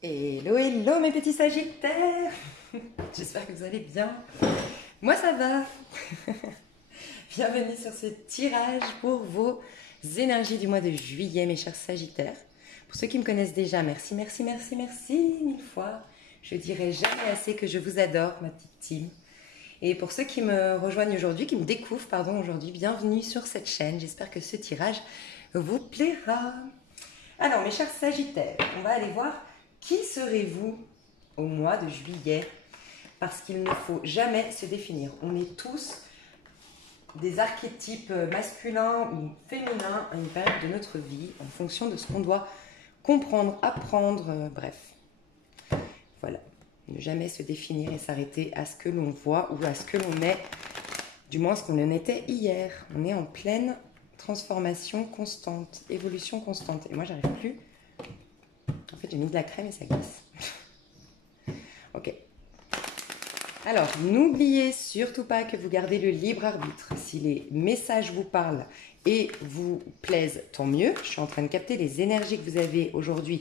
Hello, hello mes petits sagittaires. J'espère que vous allez bien. Moi ça va. Bienvenue sur ce tirage pour vos énergies du mois de juillet mes chers sagittaires. Pour ceux qui me connaissent déjà, merci, merci, merci, merci mille fois. Je dirai jamais assez que je vous adore ma petite team. Et pour ceux qui me rejoignent aujourd'hui, qui me découvrent pardon aujourd'hui, bienvenue sur cette chaîne. J'espère que ce tirage vous plaira. Alors mes chers sagittaires, on va aller voir qui serez-vous au mois de juillet? Parce qu'il ne faut jamais se définir. On est tous des archétypes masculins ou féminins à une période de notre vie en fonction de ce qu'on doit comprendre, apprendre, bref. Voilà. Ne jamais se définir et s'arrêter à ce que l'on voit ou à ce que l'on est, du moins ce qu'on en était hier. On est en pleine transformation constante, évolution constante. Et moi, j'arrive plus. En fait, j'ai mis de la crème et ça glisse. Ok. Alors, n'oubliez surtout pas que vous gardez le libre arbitre. Si les messages vous parlent et vous plaisent, tant mieux. Je suis en train de capter les énergies que vous avez aujourd'hui.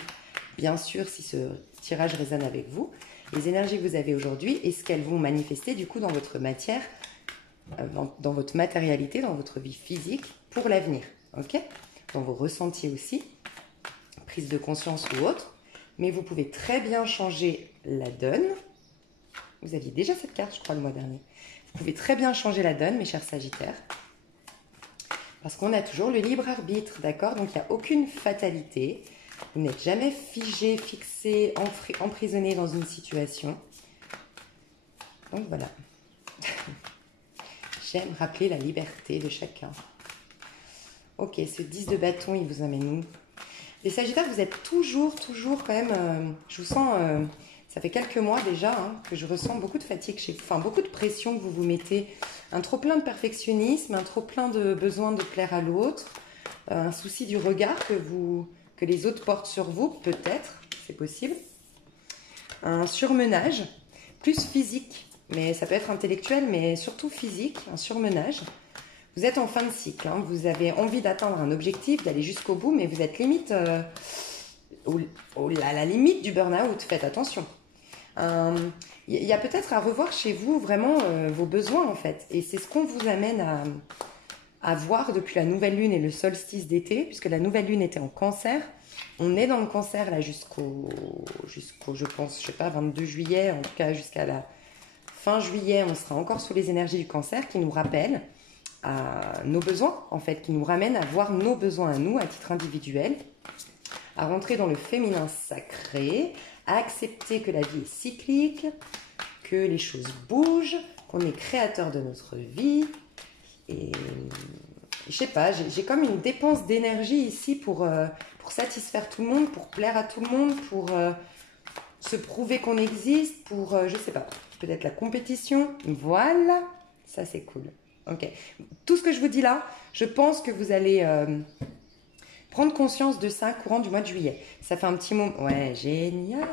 Bien sûr, si ce tirage résonne avec vous, les énergies que vous avez aujourd'hui et ce qu'elles vont manifester du coup dans votre matière, dans votre matérialité, dans votre vie physique pour l'avenir. Ok? Dans vos ressentis aussi. Prise de conscience ou autre, mais vous pouvez très bien changer la donne. Vous aviez déjà cette carte, je crois, le mois dernier. Vous pouvez très bien changer la donne, mes chers sagittaires, parce qu'on a toujours le libre arbitre, d'accord? Donc, il n'y a aucune fatalité. Vous n'êtes jamais figé, fixé, emprisonné dans une situation. Donc, voilà. J'aime rappeler la liberté de chacun. Ok, ce 10 de bâton, il vous amène où? Les sagittaires, vous êtes toujours quand même, je vous sens, ça fait quelques mois déjà que je ressens beaucoup de fatigue chez vous, enfin beaucoup de pression que vous vous mettez, un trop plein de perfectionnisme, un trop plein de besoin de plaire à l'autre, un souci du regard que les autres portent sur vous, peut-être, c'est possible, un surmenage, plus physique, mais ça peut être intellectuel, mais surtout physique, un surmenage. Vous êtes en fin de cycle, hein. Vous avez envie d'atteindre un objectif, d'aller jusqu'au bout, mais vous êtes limite à la limite du burn-out. Faites attention. Il y a peut-être à revoir chez vous vraiment vos besoins en fait. Et c'est ce qu'on vous amène à voir depuis la nouvelle lune et le solstice d'été, puisque la nouvelle lune était en cancer. On est dans le cancer là jusqu'au je pense, je sais pas, 22 juillet, en tout cas jusqu'à la fin juillet, on sera encore sous les énergies du cancer qui nous rappellent à nos besoins, en fait, qui nous ramène à voir nos besoins à nous, à titre individuel, à rentrer dans le féminin sacré, à accepter que la vie est cyclique, que les choses bougent, qu'on est créateur de notre vie. Et je sais pas, j'ai comme une dépense d'énergie ici pour satisfaire tout le monde, pour plaire à tout le monde, pour se prouver qu'on existe, pour, je sais pas, peut-être la compétition. Voilà, ça c'est cool. Ok, tout ce que je vous dis là, je pense que vous allez prendre conscience de ça courant du mois de juillet. Ça fait un petit moment. Ouais, génial.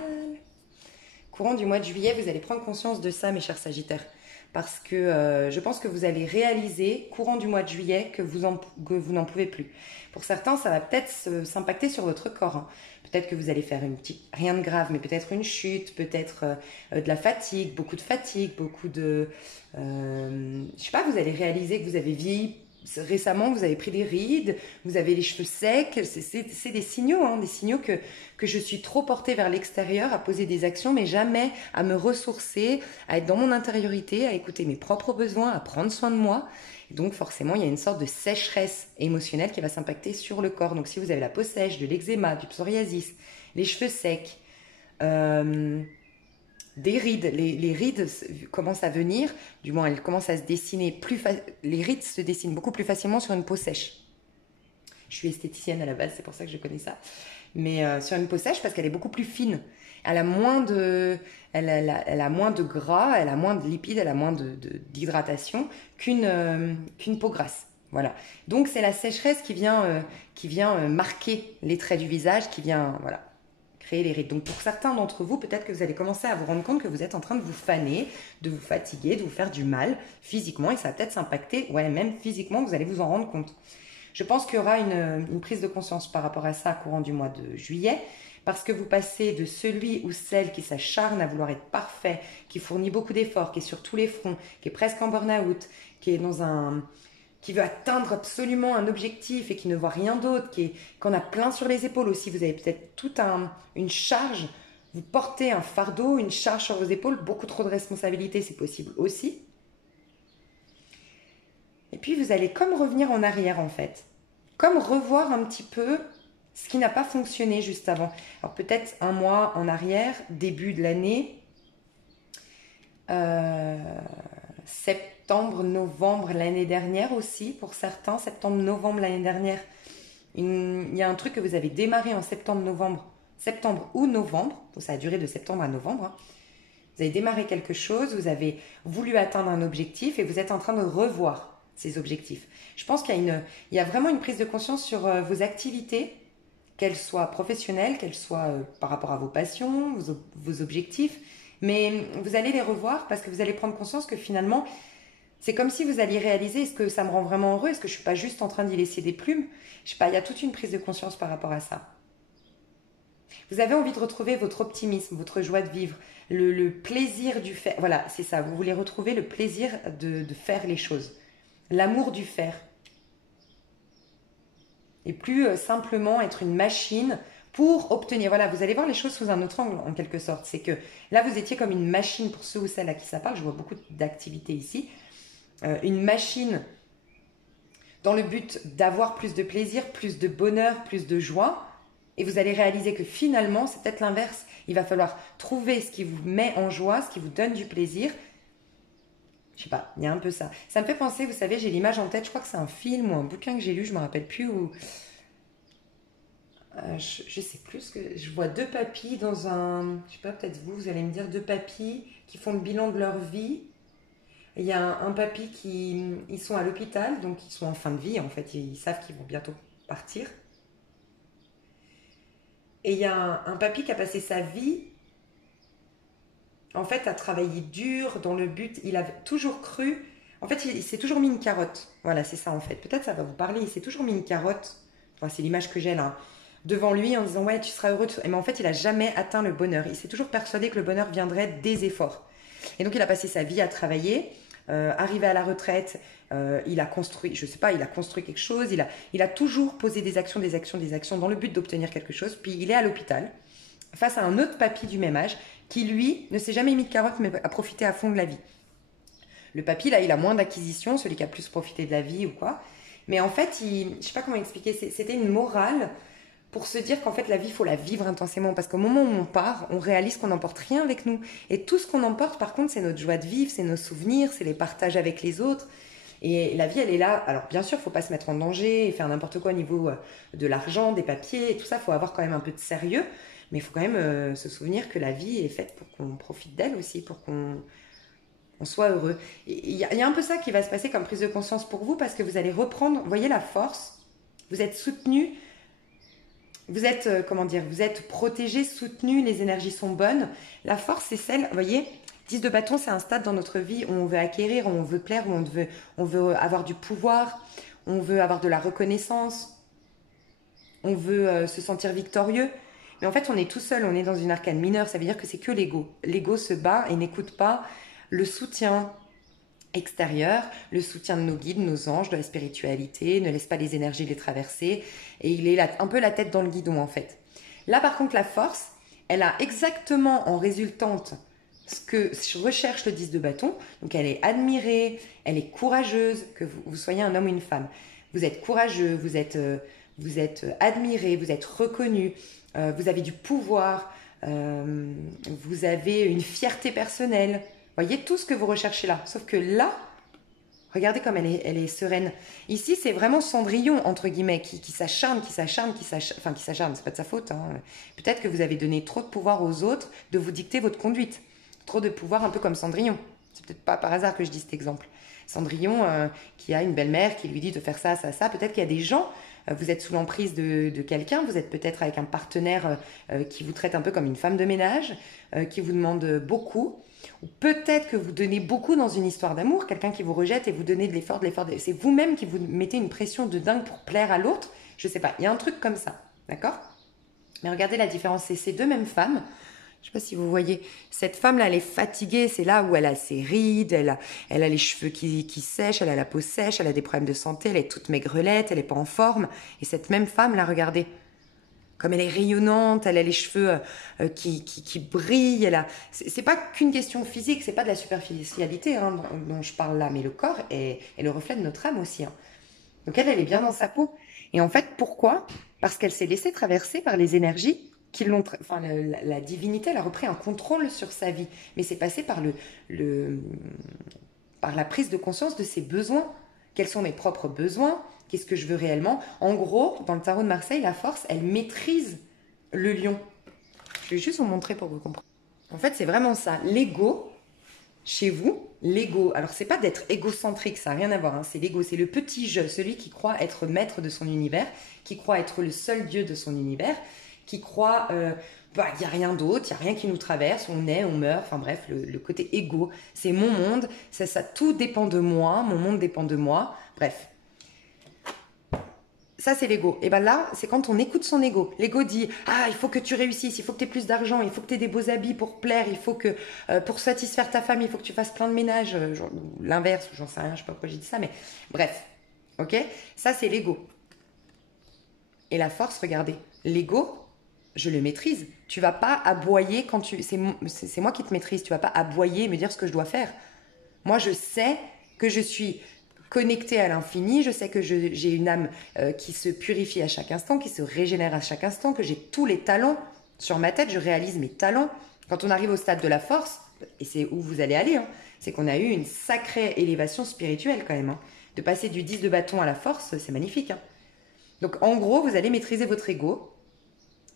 Courant du mois de juillet, vous allez prendre conscience de ça, mes chers sagittaires. Parce que je pense que vous allez réaliser, courant du mois de juillet, que vous n'en pouvez plus. Pour certains, ça va peut-être s'impacter sur votre corps. Hein. Peut-être que vous allez faire une petite, rien de grave, mais peut-être une chute, peut-être de la fatigue, beaucoup de... je sais pas, vous allez réaliser que vous avez vieilli récemment, vous avez pris des rides, vous avez les cheveux secs, c'est des signaux, hein, des signaux que je suis trop portée vers l'extérieur, à poser des actions, mais jamais à me ressourcer, à être dans mon intériorité, à écouter mes propres besoins, à prendre soin de moi. Et donc forcément, il y a une sorte de sécheresse émotionnelle qui va s'impacter sur le corps. Donc si vous avez la peau sèche, de l'eczéma, du psoriasis, les cheveux secs, des rides, les rides commencent à venir, du moins elles commencent à se dessiner les rides se dessinent beaucoup plus facilement sur une peau sèche. Je suis esthéticienne à la base, c'est pour ça que je connais ça. Mais sur une peau sèche parce qu'elle est beaucoup plus fine. Elle a moins de, elle a moins de gras, elle a moins de lipides, elle a moins d'hydratation qu'une peau grasse. Voilà. Donc c'est la sécheresse qui vient marquer les traits du visage, qui vient voilà créer les rides. Donc pour certains d'entre vous, peut-être que vous allez commencer à vous rendre compte que vous êtes en train de vous faner, de vous fatiguer, de vous faire du mal physiquement et ça va peut-être s'impacter, ouais, même physiquement, vous allez vous en rendre compte. Je pense qu'il y aura une prise de conscience par rapport à ça courant du mois de juillet, parce que vous passez de celui ou celle qui s'acharne à vouloir être parfait, qui fournit beaucoup d'efforts, qui est sur tous les fronts, qui est presque en burn-out, qui veut atteindre absolument un objectif et qui ne voit rien d'autre, qu'on a plein sur les épaules aussi. Vous avez peut-être une charge, vous portez un fardeau, une charge sur vos épaules, beaucoup trop de responsabilités, c'est possible aussi. Et puis vous allez comme revenir en arrière en fait, comme revoir un petit peu ce qui n'a pas fonctionné juste avant. Alors peut-être un mois en arrière, début de l'année, septembre, novembre l'année dernière aussi, pour certains, septembre, novembre l'année dernière. Il y a un truc que vous avez démarré en septembre ou novembre, donc ça a duré de septembre à novembre. Hein. Vous avez démarré quelque chose, vous avez voulu atteindre un objectif et vous êtes en train de revoir ces objectifs. Je pense qu'il y a vraiment une prise de conscience sur vos activités, qu'elles soient professionnelles, qu'elles soient par rapport à vos passions, vos objectifs, mais vous allez les revoir parce que vous allez prendre conscience que finalement, c'est comme si vous alliez réaliser, est-ce que ça me rend vraiment heureux, est-ce que je ne suis pas juste en train d'y laisser des plumes? Je sais pas, il y a toute une prise de conscience par rapport à ça. Vous avez envie de retrouver votre optimisme, votre joie de vivre, le plaisir du faire. Voilà, c'est ça, vous voulez retrouver le plaisir de faire les choses, l'amour du faire. Et plus simplement être une machine pour obtenir. Voilà, vous allez voir les choses sous un autre angle en quelque sorte. C'est que là, vous étiez comme une machine pour ceux ou celles à qui ça parle. Je vois beaucoup d'activités ici. Une machine dans le but d'avoir plus de plaisir, plus de bonheur, plus de joie. Et vous allez réaliser que finalement, c'est peut-être l'inverse. Il va falloir trouver ce qui vous met en joie, ce qui vous donne du plaisir. Je sais pas, il y a un peu ça. Ça me fait penser, vous savez, j'ai l'image en tête, je crois que c'est un film ou un bouquin que j'ai lu, je me rappelle plus où... je sais plus, que je vois deux papis dans un... Je sais pas, peut-être vous allez me dire deux papis qui font le bilan de leur vie. Et il y a un papy ils sont à l'hôpital, donc ils sont en fin de vie en fait, ils savent qu'ils vont bientôt partir. Et il y a un papy qui a passé sa vie... En fait, a travaillé dur dans le but, il a toujours cru, en fait, il s'est toujours mis une carotte. Voilà, c'est ça en fait. Peut-être ça va vous parler, il s'est toujours mis une carotte, enfin, c'est l'image que j'ai là, devant lui en disant « ouais, tu seras heureux ». Mais en fait, il n'a jamais atteint le bonheur. Il s'est toujours persuadé que le bonheur viendrait des efforts. Et donc, il a passé sa vie à travailler, arrivé à la retraite, il a construit, je sais pas, il a construit quelque chose, il a toujours posé des actions dans le but d'obtenir quelque chose. Puis, il est à l'hôpital, face à un autre papy du même âge, qui lui ne s'est jamais mis de carotte mais a profité à fond de la vie. Le papy là, il a moins d'acquisitions, celui qui a plus profité de la vie ou quoi. Mais en fait, je sais pas comment expliquer, c'était une morale pour se dire qu'en fait la vie, il faut la vivre intensément parce qu'au moment où on part, on réalise qu'on n'emporte rien avec nous. Et tout ce qu'on emporte par contre, c'est notre joie de vivre, c'est nos souvenirs, c'est les partages avec les autres. Et la vie, elle est là. Alors bien sûr, il ne faut pas se mettre en danger et faire n'importe quoi au niveau de l'argent, des papiers et tout ça. Il faut avoir quand même un peu de sérieux. Mais il faut quand même se souvenir que la vie est faite pour qu'on profite d'elle aussi, pour qu'on soit heureux. Il y a un peu ça qui va se passer comme prise de conscience pour vous parce que vous allez reprendre, vous voyez la force, vous êtes soutenu, vous êtes, vous êtes protégé, soutenu, les énergies sont bonnes. La force, c'est celle, vous voyez, 10 de bâton, c'est un stade dans notre vie où on veut acquérir, où on veut plaire, où on veut avoir du pouvoir, on veut avoir de la reconnaissance, on veut se sentir victorieux. Mais en fait, on est tout seul, on est dans une arcane mineure, ça veut dire que c'est que l'ego. L'ego se bat et n'écoute pas le soutien extérieur, le soutien de nos guides, nos anges, de la spiritualité, ne laisse pas les énergies les traverser. Et il est un peu la tête dans le guidon, en fait. Là, par contre, la force, elle a exactement en résultante ce que recherche le 10 de bâton. Donc, elle est admirée, elle est courageuse, que vous soyez un homme ou une femme. Vous êtes courageux, vous êtes admiré, vous êtes reconnu. Vous avez du pouvoir, vous avez une fierté personnelle. Voyez tout ce que vous recherchez là. Sauf que là, regardez comme elle est sereine. Ici, c'est vraiment Cendrillon, entre guillemets, qui s'acharne, enfin qui s'acharne, c'est pas de sa faute. Hein. Peut-être que vous avez donné trop de pouvoir aux autres de vous dicter votre conduite. Trop de pouvoir, un peu comme Cendrillon. C'est peut-être pas par hasard que je dis cet exemple. Cendrillon qui a une belle-mère qui lui dit de faire ça, ça, ça. Peut-être qu'il y a des gens vous êtes sous l'emprise de quelqu'un, vous êtes peut-être avec un partenaire qui vous traite un peu comme une femme de ménage, qui vous demande beaucoup. Ou peut-être que vous donnez beaucoup dans une histoire d'amour, quelqu'un qui vous rejette et vous donnez de l'effort, c'est vous-même qui vous mettez une pression de dingue pour plaire à l'autre. Je sais pas, il y a un truc comme ça, d'accord? Mais regardez la différence, c'est ces deux mêmes femmes. Je ne sais pas si vous voyez, cette femme-là, elle est fatiguée, c'est là où elle a ses rides, elle a les cheveux qui sèchent, elle a la peau sèche, elle a des problèmes de santé, elle est toute maigrelette, elle n'est pas en forme. Et cette même femme-là, regardez, comme elle est rayonnante, elle a les cheveux qui brillent. C'est pas qu'une question physique, c'est pas de la superficialité hein, dont je parle là, mais le corps est le reflet de notre âme aussi. Hein. Donc elle est bien dans sa peau. Et en fait, pourquoi? Parce qu'elle s'est laissée traverser par les énergies qui l'ont... Enfin, la divinité, elle a repris un contrôle sur sa vie. Mais c'est passé par par la prise de conscience de ses besoins. Quels sont mes propres besoins? Qu'est-ce que je veux réellement? En gros, dans le tarot de Marseille, la force, elle maîtrise le lion. Je vais juste vous montrer pour que vous compreniez. En fait, c'est vraiment ça. L'ego, chez vous, l'ego, alors c'est pas d'être égocentrique, ça n'a rien à voir, hein, c'est l'ego, c'est le petit je, celui qui croit être maître de son univers, qui croit être le seul dieu de son univers, qui croit il n'y a rien d'autre, il n'y a rien qui nous traverse, on naît, on meurt, enfin bref, le côté égo, c'est mon monde, ça, tout dépend de moi, mon monde dépend de moi, bref. Ça, c'est l'ego. Et bien là, c'est quand on écoute son ego. L'ego dit « Ah, il faut que tu réussisses, il faut que tu aies plus d'argent, il faut que tu aies des beaux habits pour plaire, il faut que, pour satisfaire ta femme, il faut que tu fasses plein de ménage. L'inverse, j'en sais rien, je ne sais pas pourquoi j'ai dit ça, mais bref. Ok? Ça, c'est l'ego. Et la force, regardez. L'ego, je le maîtrise. Tu vas pas aboyer quand tu... C'est moi qui te maîtrise. Tu vas pas aboyer et me dire ce que je dois faire. Moi, je sais que je suis... connectée à l'infini, je sais que j'ai une âme qui se purifie à chaque instant, qui se régénère à chaque instant, que j'ai tous les talents sur ma tête, je réalise mes talents. Quand on arrive au stade de la force, et c'est où vous allez aller, hein, c'est qu'on a eu une sacrée élévation spirituelle quand même. Hein. De passer du 10 de bâton à la force, c'est magnifique. Hein. Donc en gros, vous allez maîtriser votre ego,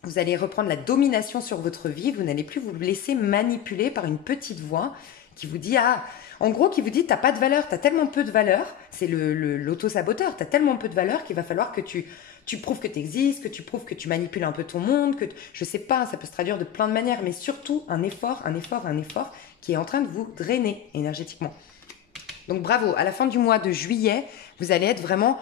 vous allez reprendre la domination sur votre vie, vous n'allez plus vous laisser manipuler par une petite voix qui vous dit, en gros, qui vous dit, t'as pas de valeur, t'as tellement peu de valeur, c'est l'auto-saboteur, t'as tellement peu de valeur qu'il va falloir que tu prouves que tu existes, que tu prouves que tu manipules un peu ton monde, je sais pas, ça peut se traduire de plein de manières, mais surtout un effort qui est en train de vous drainer énergétiquement. Donc bravo, à la fin du mois de juillet, vous allez être vraiment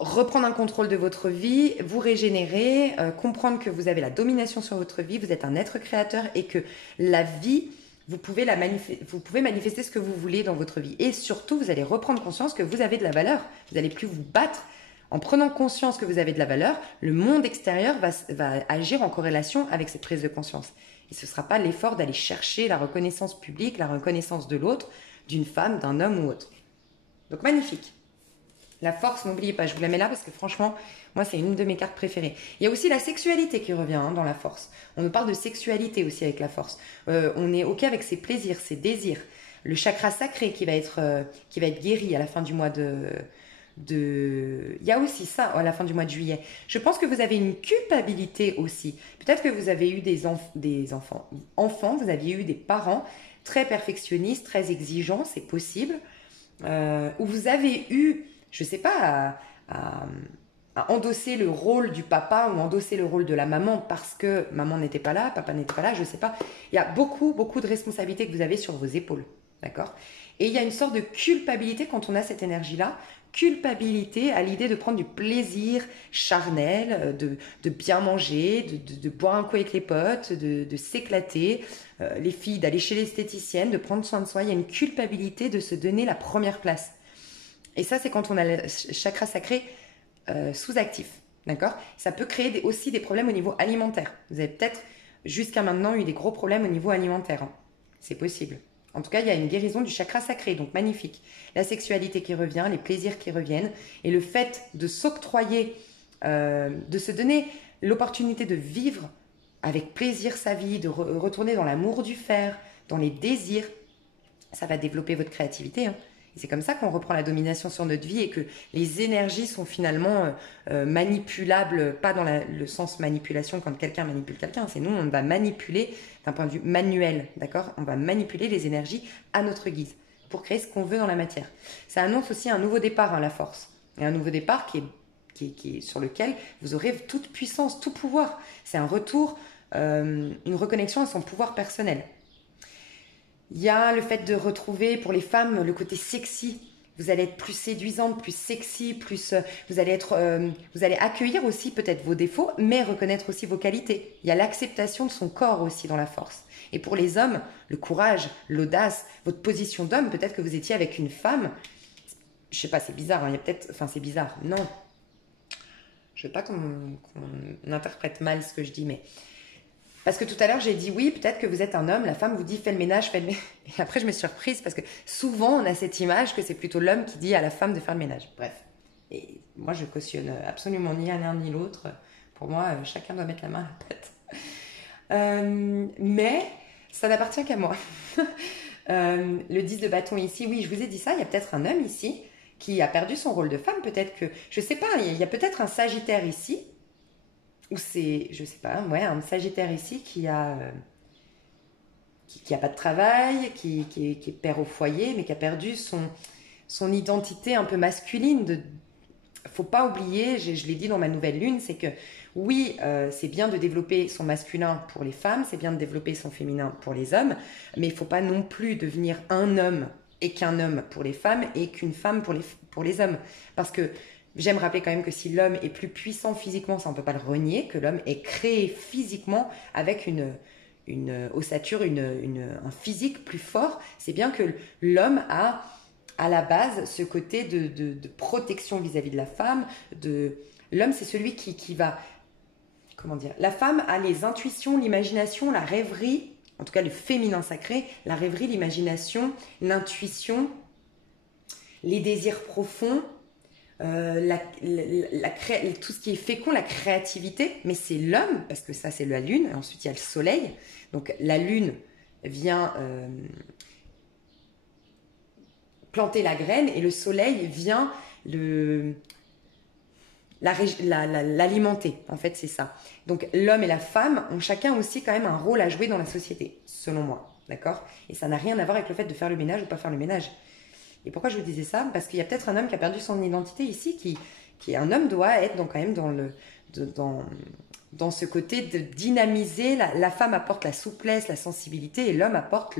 reprendre un contrôle de votre vie, vous régénérer, comprendre que vous avez la domination sur votre vie, vous êtes un être créateur et que la vie... Vous pouvez manifester ce que vous voulez dans votre vie. Et surtout, vous allez reprendre conscience que vous avez de la valeur. Vous n'allez plus vous battre. En prenant conscience que vous avez de la valeur, le monde extérieur va agir en corrélation avec cette prise de conscience. Et ce ne sera pas l'effort d'aller chercher la reconnaissance publique, la reconnaissance de l'autre, d'une femme, d'un homme ou autre. Donc magnifique. La force, n'oubliez pas, je vous la mets là parce que franchement, moi, c'est une de mes cartes préférées. Il y a aussi la sexualité qui revient dans la force. On nous parle de sexualité aussi avec la force. On est OK avec ses plaisirs, ses désirs. Le chakra sacré qui va être guéri à la fin du mois Il y a aussi ça à la fin du mois de juillet. Je pense que vous avez une culpabilité aussi. Peut-être que vous avez eu des enfants, vous aviez eu des parents très perfectionnistes, très exigeants, c'est possible. Où vous avez eu... je ne sais pas, à endosser le rôle du papa ou endosser le rôle de la maman parce que maman n'était pas là, papa n'était pas là, je ne sais pas. Il y a beaucoup, beaucoup de responsabilités que vous avez sur vos épaules, d'accord? Et il y a une sorte de culpabilité quand on a cette énergie-là, culpabilité à l'idée de prendre du plaisir charnel, de bien manger, de boire un coup avec les potes, de s'éclater, les filles d'aller chez l'esthéticienne, de prendre soin de soi. Il y a une culpabilité de se donner la première place. Et ça, c'est quand on a le chakra sacré sous-actif, d'accord? Ça peut créer aussi des problèmes au niveau alimentaire. Vous avez peut-être, jusqu'à maintenant, eu des gros problèmes au niveau alimentaire. Hein. C'est possible. En tout cas, il y a une guérison du chakra sacré, donc magnifique. La sexualité qui revient, les plaisirs qui reviennent, et le fait de s'octroyer, de se donner l'opportunité de vivre avec plaisir sa vie, de retourner dans l'amour du faire, dans les désirs, ça va développer votre créativité, hein. C'est comme ça qu'on reprend la domination sur notre vie et que les énergies sont finalement manipulables, pas dans le sens manipulation quand quelqu'un manipule quelqu'un, c'est nous, on va manipuler d'un point de vue manuel, d'accord? On va manipuler les énergies à notre guise pour créer ce qu'on veut dans la matière. Ça annonce aussi un nouveau départ, hein, la force. Et un nouveau départ qui est sur lequel vous aurez toute puissance, tout pouvoir. C'est un retour, une reconnexion à son pouvoir personnel. Il y a le fait de retrouver pour les femmes le côté sexy. Vous allez être plus séduisante, plus sexy, plus vous allez accueillir aussi peut-être vos défauts, mais reconnaître aussi vos qualités. Il y a l'acceptation de son corps aussi dans la force. Et pour les hommes, le courage, l'audace, votre position d'homme, peut-être que vous étiez avec une femme. Je sais pas, c'est bizarre. Hein, il y a peut-être, enfin c'est bizarre. Non, je veux pas qu'on interprète mal ce que je dis, mais parce que tout à l'heure, j'ai dit oui, peut-être que vous êtes un homme, la femme vous dit fais le ménage, fais le ménage. Et après, je me suis surprise parce que souvent, on a cette image que c'est plutôt l'homme qui dit à la femme de faire le ménage. Bref. Et moi, je cautionne absolument ni l'un ni l'autre. Pour moi, chacun doit mettre la main à la pâte. Mais ça n'appartient qu'à moi. Le 10 de bâton ici, oui, je vous ai dit ça, il y a peut-être un homme ici qui a perdu son rôle de femme. Peut-être que, je sais pas, il y a peut-être un Sagittaire ici. Ou c'est, je sais pas, ouais, un Sagittaire ici qui a pas de travail, qui est père au foyer, mais qui a perdu son identité un peu masculine. Faut pas oublier, je l'ai dit dans ma nouvelle lune, c'est que oui, c'est bien de développer son masculin pour les femmes, c'est bien de développer son féminin pour les hommes, mais il faut pas non plus devenir un homme et qu'un homme pour les femmes et qu'une femme pour les hommes. Parce que j'aime rappeler quand même que si l'homme est plus puissant physiquement, ça on ne peut pas le renier, que l'homme est créé physiquement avec une ossature, un physique plus fort. C'est bien que l'homme a à la base ce côté de protection vis-à-vis de la femme. L'homme, c'est celui qui va... Comment dire? La femme a les intuitions, l'imagination, la rêverie, en tout cas le féminin sacré, la rêverie, l'imagination, l'intuition, les désirs profonds, tout ce qui est fécond, la créativité, mais c'est l'homme, parce que ça c'est la lune, et ensuite il y a le soleil, donc la lune vient planter la graine et le soleil vient l'alimenter, en fait c'est ça. Donc l'homme et la femme ont chacun aussi quand même un rôle à jouer dans la société, selon moi, d'accord? Et ça n'a rien à voir avec le fait de faire le ménage ou pas faire le ménage. Et pourquoi je vous disais ça? Parce qu'il y a peut-être un homme qui a perdu son identité ici, qui un homme doit être quand même dans ce côté de dynamiser. La femme apporte la souplesse, la sensibilité, et l'homme apporte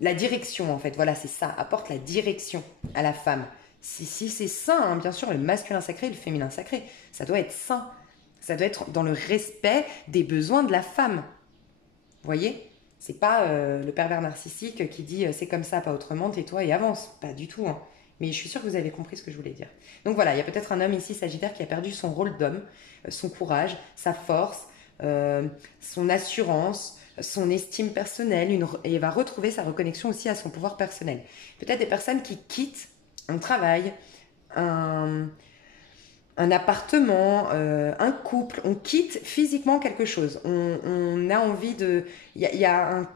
la direction, en fait. Voilà, c'est ça, apporte la direction à la femme. Si c'est sain, hein, bien sûr, le masculin sacré et le féminin sacré, ça doit être sain. Ça doit être dans le respect des besoins de la femme. Vous voyez? C'est pas le pervers narcissique qui dit c'est comme ça, pas autrement, tais-toi et avance. Pas du tout. Hein. Mais je suis sûre que vous avez compris ce que je voulais dire. Donc voilà, il y a peut-être un homme ici, Sagittaire, qui a perdu son rôle d'homme, son courage, sa force, son assurance, son estime personnelle, et il va retrouver sa reconnexion aussi à son pouvoir personnel. Peut-être des personnes qui quittent un travail, un appartement, un couple, on quitte physiquement quelque chose. On a envie de... Il y a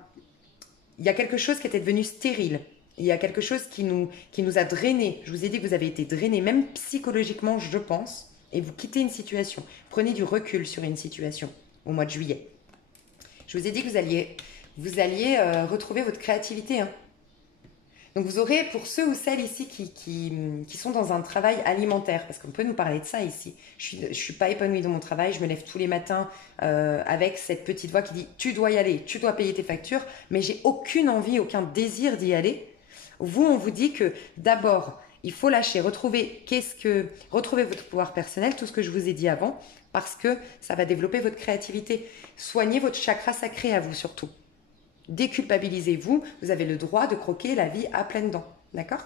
quelque chose qui était devenu stérile. Il y a quelque chose qui nous a drainés. Je vous ai dit que vous avez été drainé, même psychologiquement, je pense, et vous quittez une situation. Prenez du recul sur une situation au mois de juillet. Je vous ai dit que vous alliez retrouver votre créativité, hein. Donc vous aurez, pour ceux ou celles ici qui sont dans un travail alimentaire, parce qu'on peut nous parler de ça ici, je suis pas épanouie dans mon travail, je me lève tous les matins avec cette petite voix qui dit tu dois y aller, tu dois payer tes factures, mais j'ai aucune envie, aucun désir d'y aller. Vous, on vous dit que d'abord, il faut lâcher, retrouver votre pouvoir personnel, tout ce que je vous ai dit avant, parce que ça va développer votre créativité. Soignez votre chakra sacré à vous surtout. Déculpabilisez-vous, vous avez le droit de croquer la vie à pleines dents, d'accord?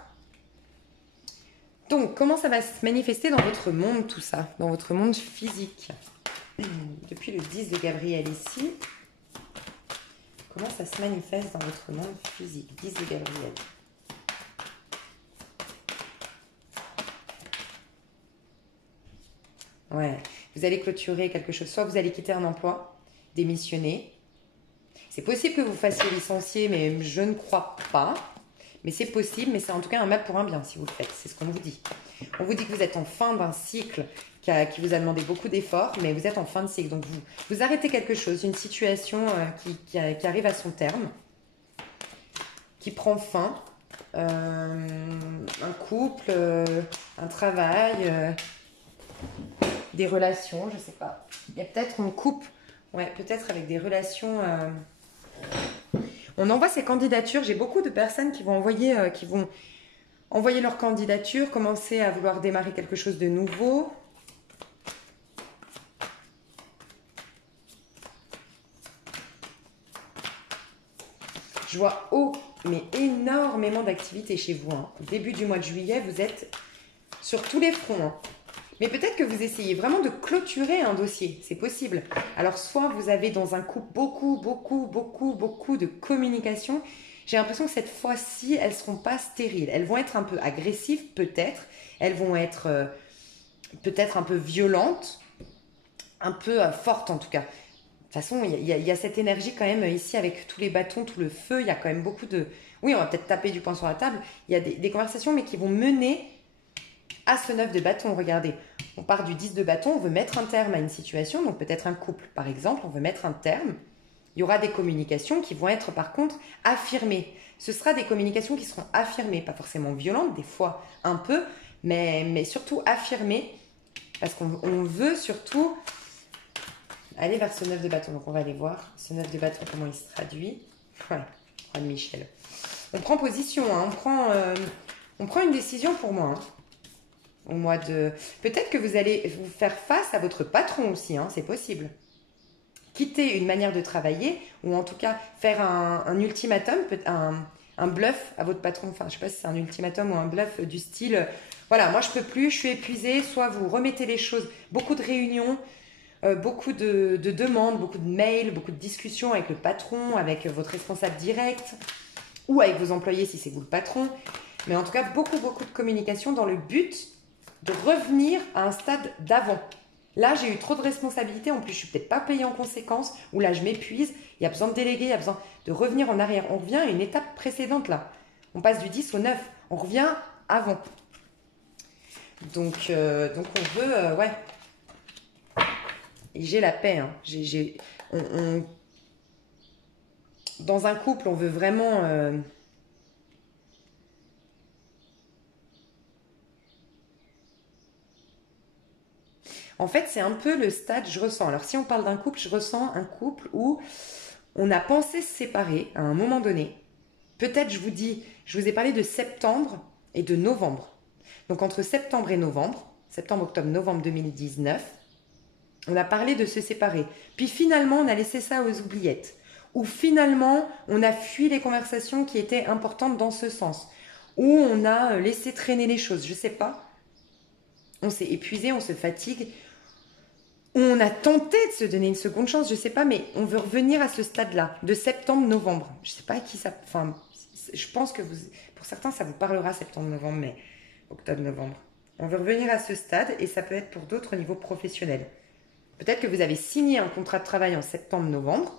Donc, comment ça va se manifester dans votre monde, tout ça, dans votre monde physique? Depuis le 10 de Gabriel ici, comment ça se manifeste dans votre monde physique? 10 de Gabriel. Ouais, vous allez clôturer quelque chose, soit vous allez quitter un emploi, démissionner. C'est possible que vous fassiez licencier, mais je ne crois pas. Mais c'est possible, mais c'est en tout cas un mal pour un bien si vous le faites. C'est ce qu'on vous dit. On vous dit que vous êtes en fin d'un cycle qui vous a demandé beaucoup d'efforts, mais vous êtes en fin de cycle. Donc vous arrêtez quelque chose, une situation qui arrive à son terme, qui prend fin. un couple, un travail, des relations, je sais pas. Il y a peut-être une coupe, ouais, peut-être avec des relations. On envoie ces candidatures. J'ai beaucoup de personnes qui vont envoyer leur candidature, commencer à vouloir démarrer quelque chose de nouveau. Je vois mais énormément d'activités chez vous. Hein. Début du mois de juillet, vous êtes sur tous les fronts. Hein. Mais peut-être que vous essayez vraiment de clôturer un dossier. C'est possible. Alors, soit vous avez dans un couple beaucoup de communication. J'ai l'impression que cette fois-ci, elles ne seront pas stériles. Elles vont être un peu agressives, peut-être. Elles vont être peut-être un peu violentes. Un peu fortes, en tout cas. De toute façon, il y a cette énergie quand même ici avec tous les bâtons, tout le feu. Il y a quand même beaucoup de... Oui, on va peut-être taper du poing sur la table. Il y a des conversations, mais qui vont mener à ce 9 de bâton. Regardez, on part du 10 de bâton, on veut mettre un terme à une situation. Donc peut-être un couple, par exemple, on veut mettre un terme. Il y aura des communications qui vont être, par contre, affirmées. Ce sera des communications qui seront affirmées, pas forcément violentes, des fois un peu, mais surtout affirmées. Parce qu'on veut surtout... aller vers ce 9 de bâton. Donc, on va aller voir ce 9 de bâton, comment il se traduit. Ouais, Juan Michel. On prend position, hein. On prend une décision pour moi. Hein. Au mois de... Peut-être que vous allez vous faire face à votre patron aussi, hein. C'est possible. Quitter une manière de travailler, ou en tout cas faire un ultimatum, un bluff à votre patron. Enfin, je ne sais pas si c'est un ultimatum ou un bluff du style, voilà, moi je peux plus, je suis épuisée. Soit vous remettez les choses, beaucoup de réunions, beaucoup de demandes, beaucoup de mails, beaucoup de discussions avec le patron, avec votre responsable direct ou avec vos employés si c'est vous le patron. Mais en tout cas, beaucoup de communication dans le but de revenir à un stade d'avant. Là, j'ai eu trop de responsabilités. En plus, je ne suis peut-être pas payée en conséquence. Ou là, je m'épuise. Il y a besoin de déléguer. Il y a besoin de revenir en arrière. On revient à une étape précédente là. On passe du 10 au 9. On revient avant. Donc on veut... ouais. Et j'ai la paix. Hein. Dans un couple, on veut vraiment... En fait, c'est un peu le stade, je ressens. Alors, si on parle d'un couple, je ressens un couple où on a pensé se séparer à un moment donné. Peut-être, je vous ai parlé de septembre et de novembre. Donc, entre septembre et novembre, septembre, octobre, novembre 2019, on a parlé de se séparer. Puis finalement, on a laissé ça aux oubliettes. Ou finalement, on a fui les conversations qui étaient importantes dans ce sens. Ou on a laissé traîner les choses, je ne sais pas. On s'est épuisé, on se fatigue. On a tenté de se donner une seconde chance, je ne sais pas, mais on veut revenir à ce stade-là, de septembre-novembre. Je ne sais pas à qui ça... Enfin, je pense que pour certains, ça vous parlera septembre-novembre, mais octobre-novembre. On veut revenir à ce stade et ça peut être pour d'autres au niveau professionnel. Peut-être que vous avez signé un contrat de travail en septembre-novembre.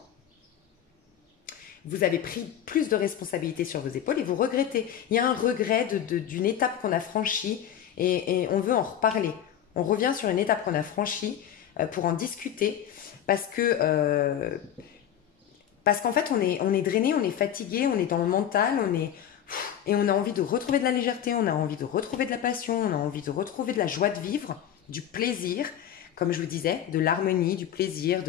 Vous avez pris plus de responsabilités sur vos épaules et vous regrettez. Il y a un regret d'une étape qu'on a franchie et on veut en reparler. On revient sur une étape qu'on a franchie pour en discuter parce qu'en fait, on est drainé, on est fatigué, on est dans le mental, et on a envie de retrouver de la légèreté, on a envie de retrouver de la passion, on a envie de retrouver de la joie de vivre, du plaisir, comme je vous disais, de l'harmonie, du plaisir.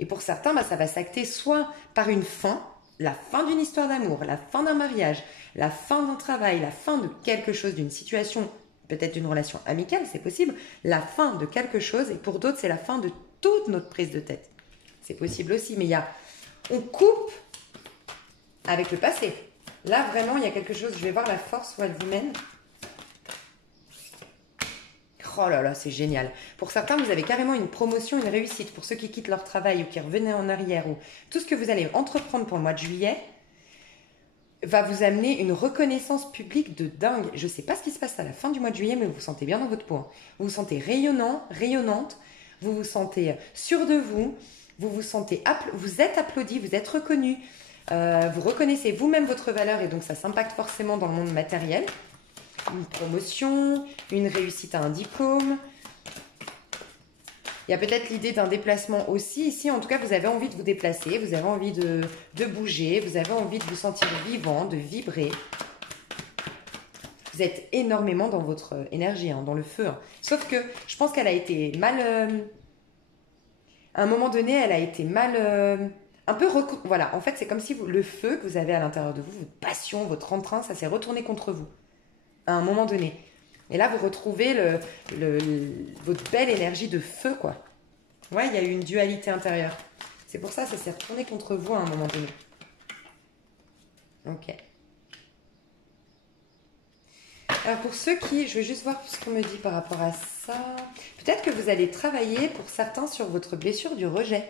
Et pour certains, ça va s'acter soit par une fin, la fin d'une histoire d'amour, la fin d'un mariage, la fin d'un travail, la fin de quelque chose, d'une situation, peut-être d'une relation amicale, c'est possible, la fin de quelque chose, et pour d'autres, c'est la fin de toute notre prise de tête. C'est possible aussi, mais on coupe avec le passé. Là, vraiment, il y a quelque chose, je vais voir la force où elle vous mène. Oh là là, c'est génial. Pour certains, vous avez carrément une promotion, une réussite. Pour ceux qui quittent leur travail ou qui revenaient en arrière, ou tout ce que vous allez entreprendre pour le mois de juillet va vous amener une reconnaissance publique de dingue. Je ne sais pas ce qui se passe à la fin du mois de juillet, mais vous vous sentez bien dans votre peau. Vous vous sentez rayonnant, rayonnante, vous vous sentez sûr de vous, vous êtes applaudi, vous êtes reconnu, vous reconnaissez vous-même votre valeur et donc ça s'impacte forcément dans le monde matériel. Une promotion, une réussite à un diplôme. Il y a peut-être l'idée d'un déplacement aussi. Ici, en tout cas, vous avez envie de vous déplacer, vous avez envie de bouger, vous avez envie de vous sentir vivant, de vibrer. Vous êtes énormément dans votre énergie, hein, dans le feu. Hein. Sauf que je pense qu'elle a été mal... à un moment donné, elle a été mal... un peu... Voilà, en fait, c'est comme si le feu que vous avez à l'intérieur de vous, votre passion, votre entrain, ça s'est retourné contre vous. À un moment donné. Et là, vous retrouvez votre belle énergie de feu, quoi. Ouais, il y a eu une dualité intérieure. C'est pour ça que ça s'est retourné contre vous à un moment donné. Ok. Alors pour ceux qui... Je vais juste voir ce qu'on me dit par rapport à ça. Peut-être que vous allez travailler pour certains sur votre blessure du rejet.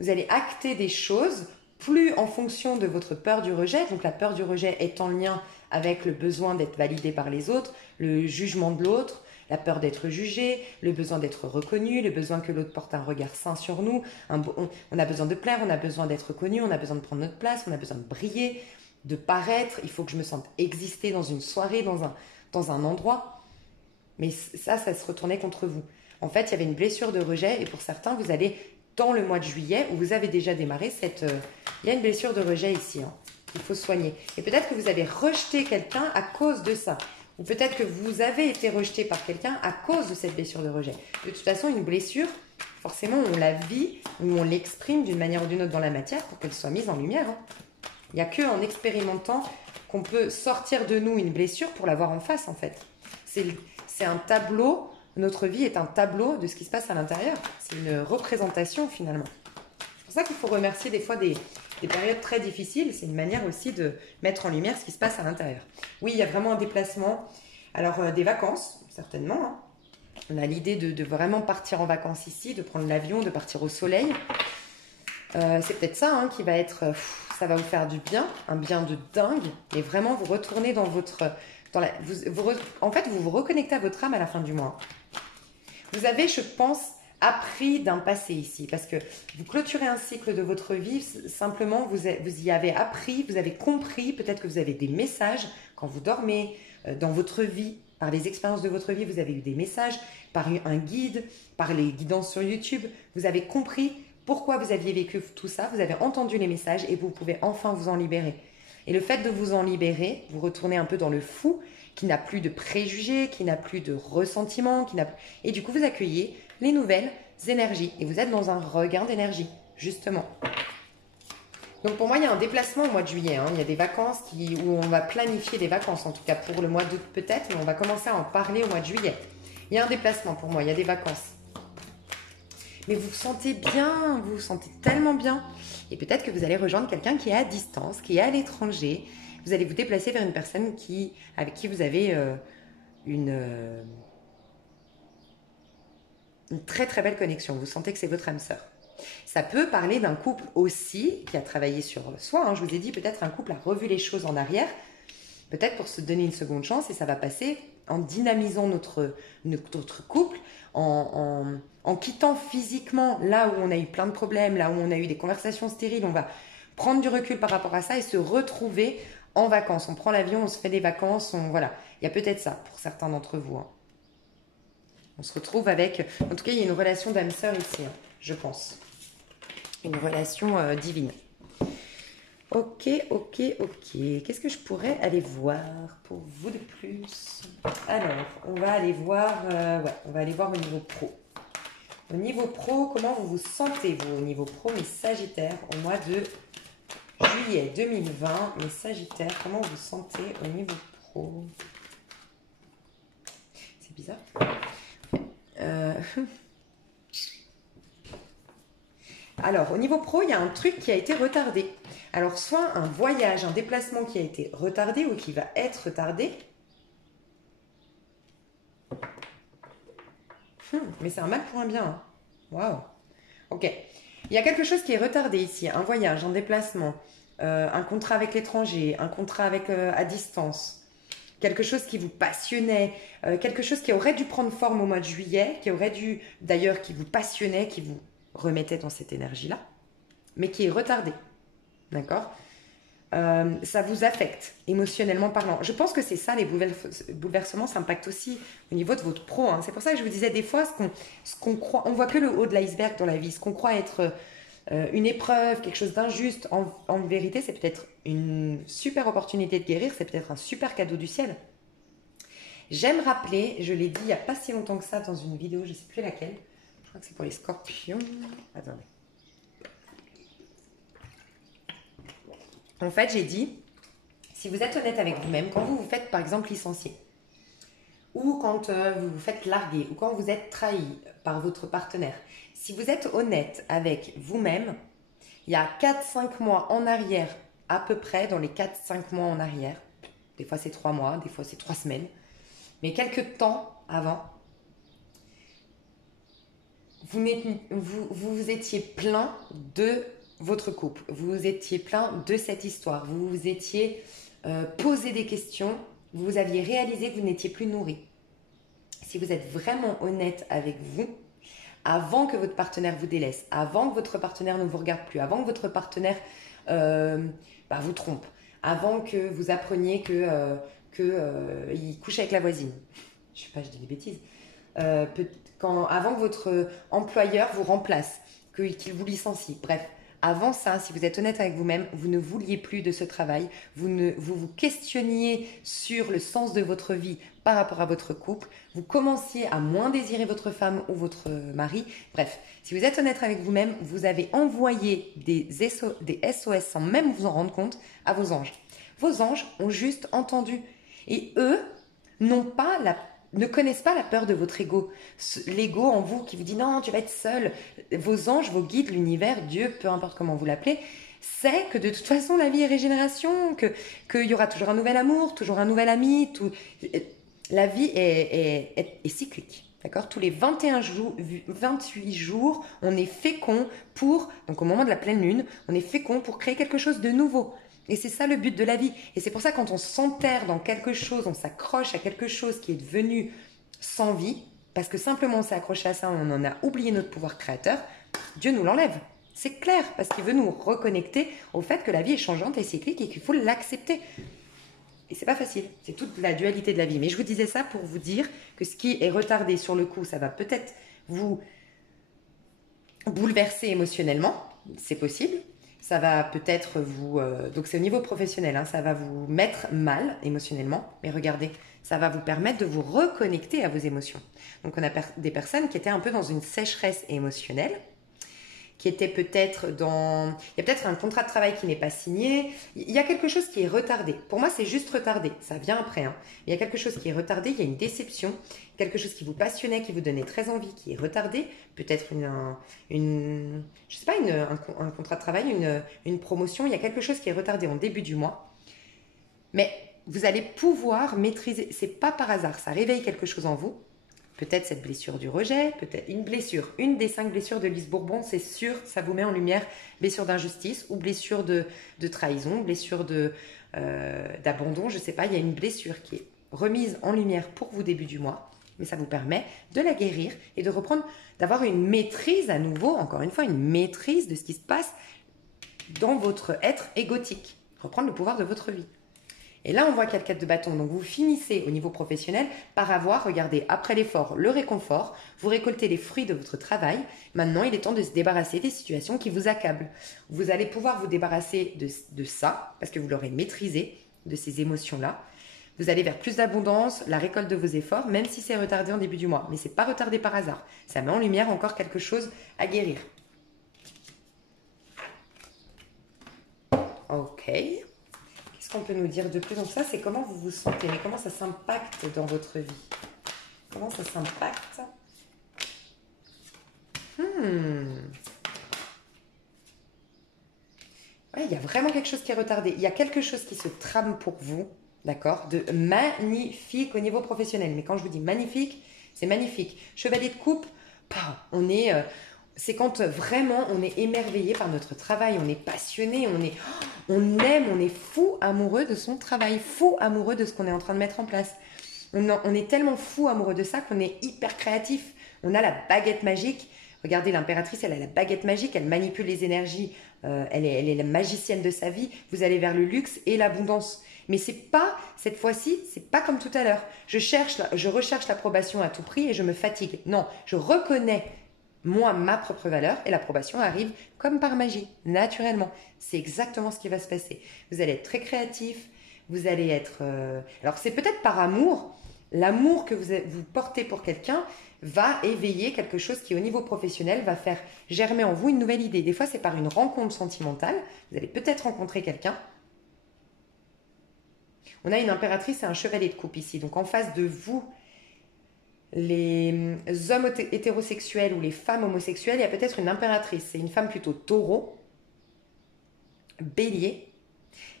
Vous allez acter des choses plus en fonction de votre peur du rejet. Donc la peur du rejet est en lien avec le besoin d'être validé par les autres, le jugement de l'autre, la peur d'être jugé, le besoin d'être reconnu, le besoin que l'autre porte un regard sain sur nous. On a besoin de plaire, on a besoin d'être reconnu, on a besoin de prendre notre place, on a besoin de briller, de paraître. Il faut que je me sente exister dans une soirée, dans un endroit. Mais ça se retournait contre vous. En fait, il y avait une blessure de rejet et pour certains, vous allez, dans le mois de juillet, où vous avez déjà démarré il y a une blessure de rejet ici, hein, qu'il faut soigner. Et peut-être que vous avez rejeté quelqu'un à cause de ça. Ou peut-être que vous avez été rejeté par quelqu'un à cause de cette blessure de rejet. De toute façon, une blessure, forcément, on la vit ou on l'exprime d'une manière ou d'une autre dans la matière pour qu'elle soit mise en lumière. Hein. Il n'y a qu'en expérimentant qu'on peut sortir de nous une blessure pour la voir en face, en fait. C'est un tableau, notre vie est un tableau de ce qui se passe à l'intérieur. C'est une représentation, finalement. C'est pour ça qu'il faut remercier des fois des périodes très difficiles. C'est une manière aussi de mettre en lumière ce qui se passe à l'intérieur. Oui, il y a vraiment un déplacement. Alors, des vacances, certainement. Hein. On a l'idée de vraiment partir en vacances ici, de prendre l'avion, de partir au soleil. C'est peut-être ça hein, qui va être... ça va vous faire du bien, un bien de dingue. Et vraiment, vous retournez dans votre... en fait, vous vous reconnectez à votre âme à la fin du mois. Vous avez, je pense, appris d'un passé ici. Parce que vous clôturez un cycle de votre vie. Simplement, vous y avez appris, vous avez compris. Peut-être que vous avez des messages quand vous dormez, dans votre vie. Par les expériences de votre vie, vous avez eu des messages. Par un guide, par les guidances sur YouTube. Vous avez compris pourquoi vous aviez vécu tout ça. Vous avez entendu les messages et vous pouvez enfin vous en libérer. Et le fait de vous en libérer, vous retournez un peu dans le fou, qui n'a plus de préjugés, qui n'a plus de ressentiment, et du coup vous accueillez les nouvelles énergies. Et vous êtes dans un regain d'énergie, justement. Donc pour moi, il y a un déplacement au mois de juillet. Hein. Il y a des vacances où on va planifier des vacances, en tout cas pour le mois d'août peut-être, mais on va commencer à en parler au mois de juillet. Il y a un déplacement pour moi, il y a des vacances. Mais vous vous sentez bien, vous vous sentez tellement bien. Et peut-être que vous allez rejoindre quelqu'un qui est à distance, qui est à l'étranger. Vous allez vous déplacer vers une personne avec qui vous avez une très très belle connexion. Vous sentez que c'est votre âme sœur. Ça peut parler d'un couple aussi qui a travaillé sur soi. Hein. Je vous ai dit, peut-être un couple a revu les choses en arrière. Peut-être pour se donner une seconde chance et ça va passer en dynamisant notre couple, en quittant physiquement là où on a eu plein de problèmes, là où on a eu des conversations stériles. On va prendre du recul par rapport à ça et se retrouver en vacances. On prend l'avion, on se fait des vacances, voilà. Il y a peut-être ça pour certains d'entre vous. Hein. On se retrouve avec... En tout cas, il y a une relation d'âme sœur ici, hein, je pense. Une relation divine. Ok. Qu'est-ce que je pourrais aller voir pour vous de plus? Alors, on va aller voir... on va aller voir au niveau pro. Au niveau pro, comment vous vous sentez, vous, au niveau pro, mes Sagittaires, au mois de juillet 2020, mes Sagittaires, comment vous vous sentez au niveau pro? C'est bizarre. Alors, au niveau pro, il y a un truc qui a été retardé. Alors, soit un voyage, un déplacement qui a été retardé ou qui va être retardé. Mais c'est un mal pour un bien. Hein. Waouh. Ok. Il y a quelque chose qui est retardé ici. Un voyage, un déplacement, un contrat avec l'étranger, un contrat à distance. Quelque chose qui vous passionnait, quelque chose qui aurait dû prendre forme au mois de juillet, d'ailleurs, qui vous passionnait, qui vous remettait dans cette énergie-là, mais qui est retardé. D'accord ? Ça vous affecte, émotionnellement parlant. Je pense que c'est ça, les bouleversements, ça impacte aussi au niveau de votre pro. Hein. C'est pour ça que je vous disais, des fois, ce qu'on croit, on voit que le haut de l'iceberg dans la vie, ce qu'on croit être une épreuve, quelque chose d'injuste, en vérité, c'est peut-être une super opportunité de guérir, c'est peut-être un super cadeau du ciel. J'aime rappeler, je l'ai dit il n'y a pas si longtemps que ça dans une vidéo, je ne sais plus laquelle, je crois que c'est pour les scorpions. Attendez. En fait, j'ai dit, si vous êtes honnête avec vous-même, quand vous vous faites par exemple licencier, ou quand vous vous faites larguer, ou quand vous êtes trahi par votre partenaire, si vous êtes honnête avec vous-même, il y a 4-5 mois en arrière, à peu près, dans les 4-5 mois en arrière, des fois c'est 3 mois, des fois c'est 3 semaines, mais quelques temps avant, vous étiez plein de votre couple, vous étiez plein de cette histoire, vous vous étiez posé des questions, vous aviez réalisé que vous n'étiez plus nourri. Si vous êtes vraiment honnête avec vous, avant que votre partenaire vous délaisse, avant que votre partenaire ne vous regarde plus, avant que votre partenaire vous trompe, avant que vous appreniez qu'il couche avec la voisine, je sais pas, je dis des bêtises, avant que votre employeur vous remplace, qu'il vous licencie, bref. Avant ça, si vous êtes honnête avec vous-même, vous ne vouliez plus de ce travail, vous vous questionniez sur le sens de votre vie par rapport à votre couple, vous commenciez à moins désirer votre femme ou votre mari. Bref, si vous êtes honnête avec vous-même, vous avez envoyé des SOS sans même vous en rendre compte à vos anges. Vos anges ont juste entendu et eux ne connaissent pas la peur de votre ego. L'ego en vous qui vous dit non, tu vas être seul. Vos anges, vos guides, l'univers, Dieu, peu importe comment vous l'appelez, sait que de toute façon la vie est régénération, qu'il y aura toujours un nouvel amour, toujours un nouvel ami. La vie est cyclique. D'accord ? Tous les 28 jours, on est fécond donc au moment de la pleine lune, on est fécond pour créer quelque chose de nouveau. Et c'est ça le but de la vie. Et c'est pour ça quand on s'enterre dans quelque chose, on s'accroche à quelque chose qui est devenu sans vie, parce que simplement on s'est accroché à ça, on en a oublié notre pouvoir créateur, Dieu nous l'enlève. C'est clair, parce qu'il veut nous reconnecter au fait que la vie est changeante et cyclique et qu'il faut l'accepter. Et c'est pas facile, c'est toute la dualité de la vie. Mais je vous disais ça pour vous dire que ce qui est retardé sur le coup, ça va peut-être vous bouleverser émotionnellement, c'est possible. Ça va peut-être donc c'est au niveau professionnel, hein, ça va vous mettre mal émotionnellement. Mais regardez, ça va vous permettre de vous reconnecter à vos émotions. Donc on a des personnes qui étaient un peu dans une sécheresse émotionnelle, qui était peut-être dans... Il y a peut-être un contrat de travail qui n'est pas signé. Il y a quelque chose qui est retardé. Pour moi, c'est juste retardé. Ça vient après. Hein. Il y a quelque chose qui est retardé. Il y a une déception. Quelque chose qui vous passionnait, qui vous donnait très envie, qui est retardé. Peut-être je sais pas, un contrat de travail, une promotion. Il y a quelque chose qui est retardé en début du mois. Mais vous allez pouvoir maîtriser. C'est pas par hasard. Ça réveille quelque chose en vous. Peut-être cette blessure du rejet, peut-être une blessure. Une des 5 blessures de Lise Bourbon, c'est sûr, ça vous met en lumière blessure d'injustice ou blessure de trahison, blessure d'abandon, je ne sais pas. Il y a une blessure qui est remise en lumière pour vous début du mois, mais ça vous permet de la guérir et de reprendre, d'avoir une maîtrise à nouveau, encore une fois, une maîtrise de ce qui se passe dans votre être égotique. Reprendre le pouvoir de votre vie. Et là, on voit qu'il y a le 4 de bâton. Donc, vous finissez au niveau professionnel par avoir, regardez, après l'effort, le réconfort. Vous récoltez les fruits de votre travail. Maintenant, il est temps de se débarrasser des situations qui vous accablent. Vous allez pouvoir vous débarrasser de ça, parce que vous l'aurez maîtrisé, de ces émotions-là. Vous allez vers plus d'abondance, la récolte de vos efforts, même si c'est retardé en début du mois. Mais ce n'est pas retardé par hasard. Ça met en lumière encore quelque chose à guérir. Ok. Qu'est-ce qu'on peut nous dire de plus? Donc ça, c'est comment vous vous sentez, mais comment ça s'impacte dans votre vie? Comment ça s'impacte? Ouais, il y a vraiment quelque chose qui est retardé. Il y a quelque chose qui se trame pour vous, d'accord, de magnifique au niveau professionnel. Mais quand je vous dis magnifique, c'est magnifique. Chevalier de coupe, c'est quand vraiment on est émerveillé par notre travail, on est passionné, on aime, on est fou amoureux de son travail, fou amoureux de ce qu'on est en train de mettre en place. On est tellement fou amoureux de ça qu'on est hyper créatif. On a la baguette magique. Regardez, l'impératrice, elle a la baguette magique, elle manipule les énergies, elle est la magicienne de sa vie. Vous allez vers le luxe et l'abondance. Mais c'est pas, cette fois-ci, c'est pas comme tout à l'heure. Je recherche l'approbation à tout prix et je me fatigue. Non, je reconnais moi, ma propre valeur, et l'approbation arrive comme par magie, naturellement. C'est exactement ce qui va se passer. Vous allez être très créatif, vous allez être... Alors c'est peut-être par amour, l'amour que vous portez pour quelqu'un va éveiller quelque chose qui au niveau professionnel va faire germer en vous une nouvelle idée. Des fois c'est par une rencontre sentimentale, vous allez peut-être rencontrer quelqu'un. On a une impératrice et un chevalier de coupe ici, donc en face de vous, les hommes hétérosexuels ou les femmes homosexuelles, il y a peut-être une impératrice. C'est une femme plutôt taureau, bélier.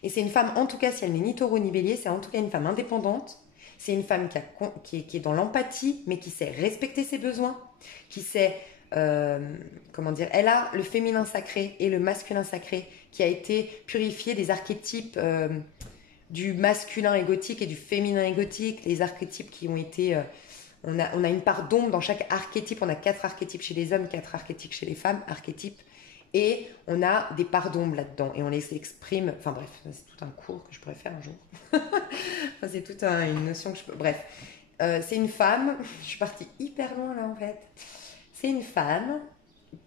Et c'est une femme, en tout cas, si elle n'est ni taureau ni bélier, c'est en tout cas une femme indépendante. C'est une femme qui est dans l'empathie, mais qui sait respecter ses besoins, qui sait, comment dire, elle a le féminin sacré et le masculin sacré qui a été purifié des archétypes du masculin égotique et du féminin égotique, les archétypes qui ont été... on a une part d'ombre dans chaque archétype. On a 4 archétypes chez les hommes, 4 archétypes chez les femmes, archétypes. Et on a des parts d'ombre là-dedans. Et on les exprime... Enfin bref, c'est tout un cours que je pourrais faire un jour. Enfin, c'est toute une notion que je peux... Bref, c'est une femme... Je suis partie hyper loin là en fait. C'est une femme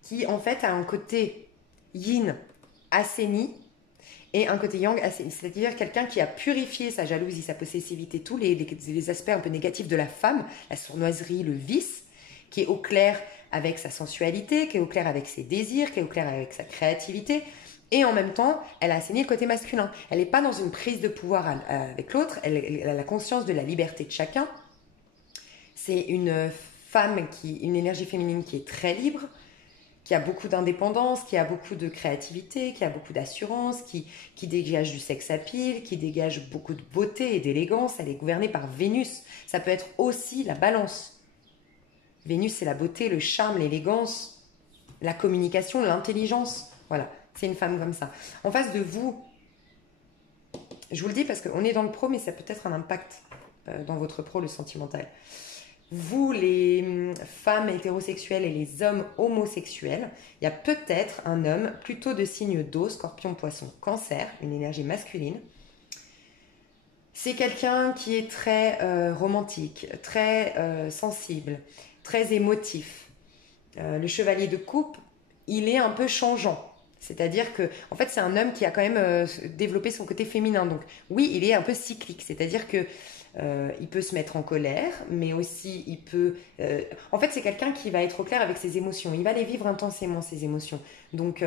qui en fait a un côté yin assaini et un côté yang assaini. C'est-à-dire quelqu'un qui a purifié sa jalousie, sa possessivité, tous les aspects un peu négatifs de la femme, la sournoiserie, le vice, qui est au clair avec sa sensualité, qui est au clair avec ses désirs, qui est au clair avec sa créativité. Et en même temps, elle a assaini le côté masculin. Elle n'est pas dans une prise de pouvoir avec l'autre, elle a la conscience de la liberté de chacun. C'est une femme, une énergie féminine qui est très libre, qui a beaucoup d'indépendance, qui a beaucoup de créativité, qui a beaucoup d'assurance, qui dégage du sex appeal, qui dégage beaucoup de beauté et d'élégance. Elle est gouvernée par Vénus. Ça peut être aussi la balance. Vénus, c'est la beauté, le charme, l'élégance, la communication, l'intelligence. Voilà, c'est une femme comme ça. En face de vous, je vous le dis parce qu'on est dans le pro, mais ça peut être un impact dans votre pro, le sentimental. Vous, les femmes hétérosexuelles et les hommes homosexuels, il y a peut-être un homme plutôt de signe d'eau, scorpion, poisson, cancer, une énergie masculine. C'est quelqu'un qui est très romantique, très sensible, très émotif. Le chevalier de coupe, il est un peu changeant. C'est-à-dire que, en fait, c'est un homme qui a quand même développé son côté féminin. Donc, oui, il est un peu cyclique. C'est-à-dire que il peut se mettre en colère, mais aussi il peut... En fait, c'est quelqu'un qui va être au clair avec ses émotions. Il va les vivre intensément, ses émotions. Donc,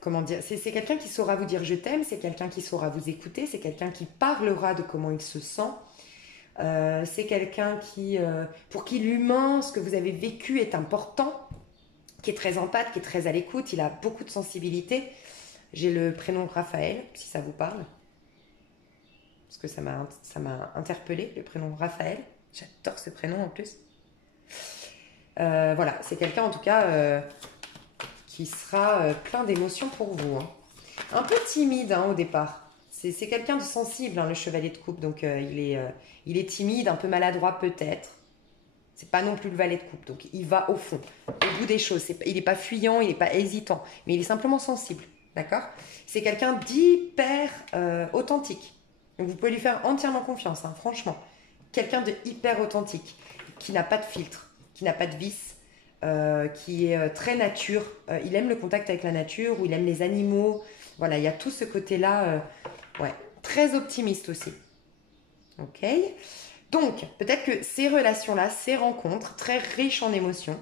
comment dire, c'est quelqu'un qui saura vous dire je t'aime, c'est quelqu'un qui saura vous écouter, c'est quelqu'un qui parlera de comment il se sent. C'est quelqu'un qui, pour qui l'humain, ce que vous avez vécu est important, qui est très empathe, qui est très à l'écoute, il a beaucoup de sensibilité. J'ai le prénom Raphaël, si ça vous parle. Parce que ça m'a interpellée, le prénom Raphaël. J'adore ce prénom en plus. Voilà, c'est quelqu'un en tout cas qui sera plein d'émotions pour vous. Hein. Un peu timide au départ. C'est quelqu'un de sensible, le chevalier de coupe. Donc il est timide, un peu maladroit peut-être. C'est pas non plus le valet de coupe. Donc il va au fond, au bout des choses. Il n'est pas fuyant, il n'est pas hésitant. Mais il est simplement sensible. D'accord? C'est quelqu'un d'hyper authentique. Donc vous pouvez lui faire entièrement confiance, franchement. Quelqu'un de hyper authentique, qui n'a pas de filtre, qui n'a pas de vice, qui est très nature. Il aime le contact avec la nature, ou il aime les animaux. Voilà, il y a tout ce côté-là, ouais, très optimiste aussi. Ok. Donc, peut-être que ces relations-là, ces rencontres, très riches en émotions,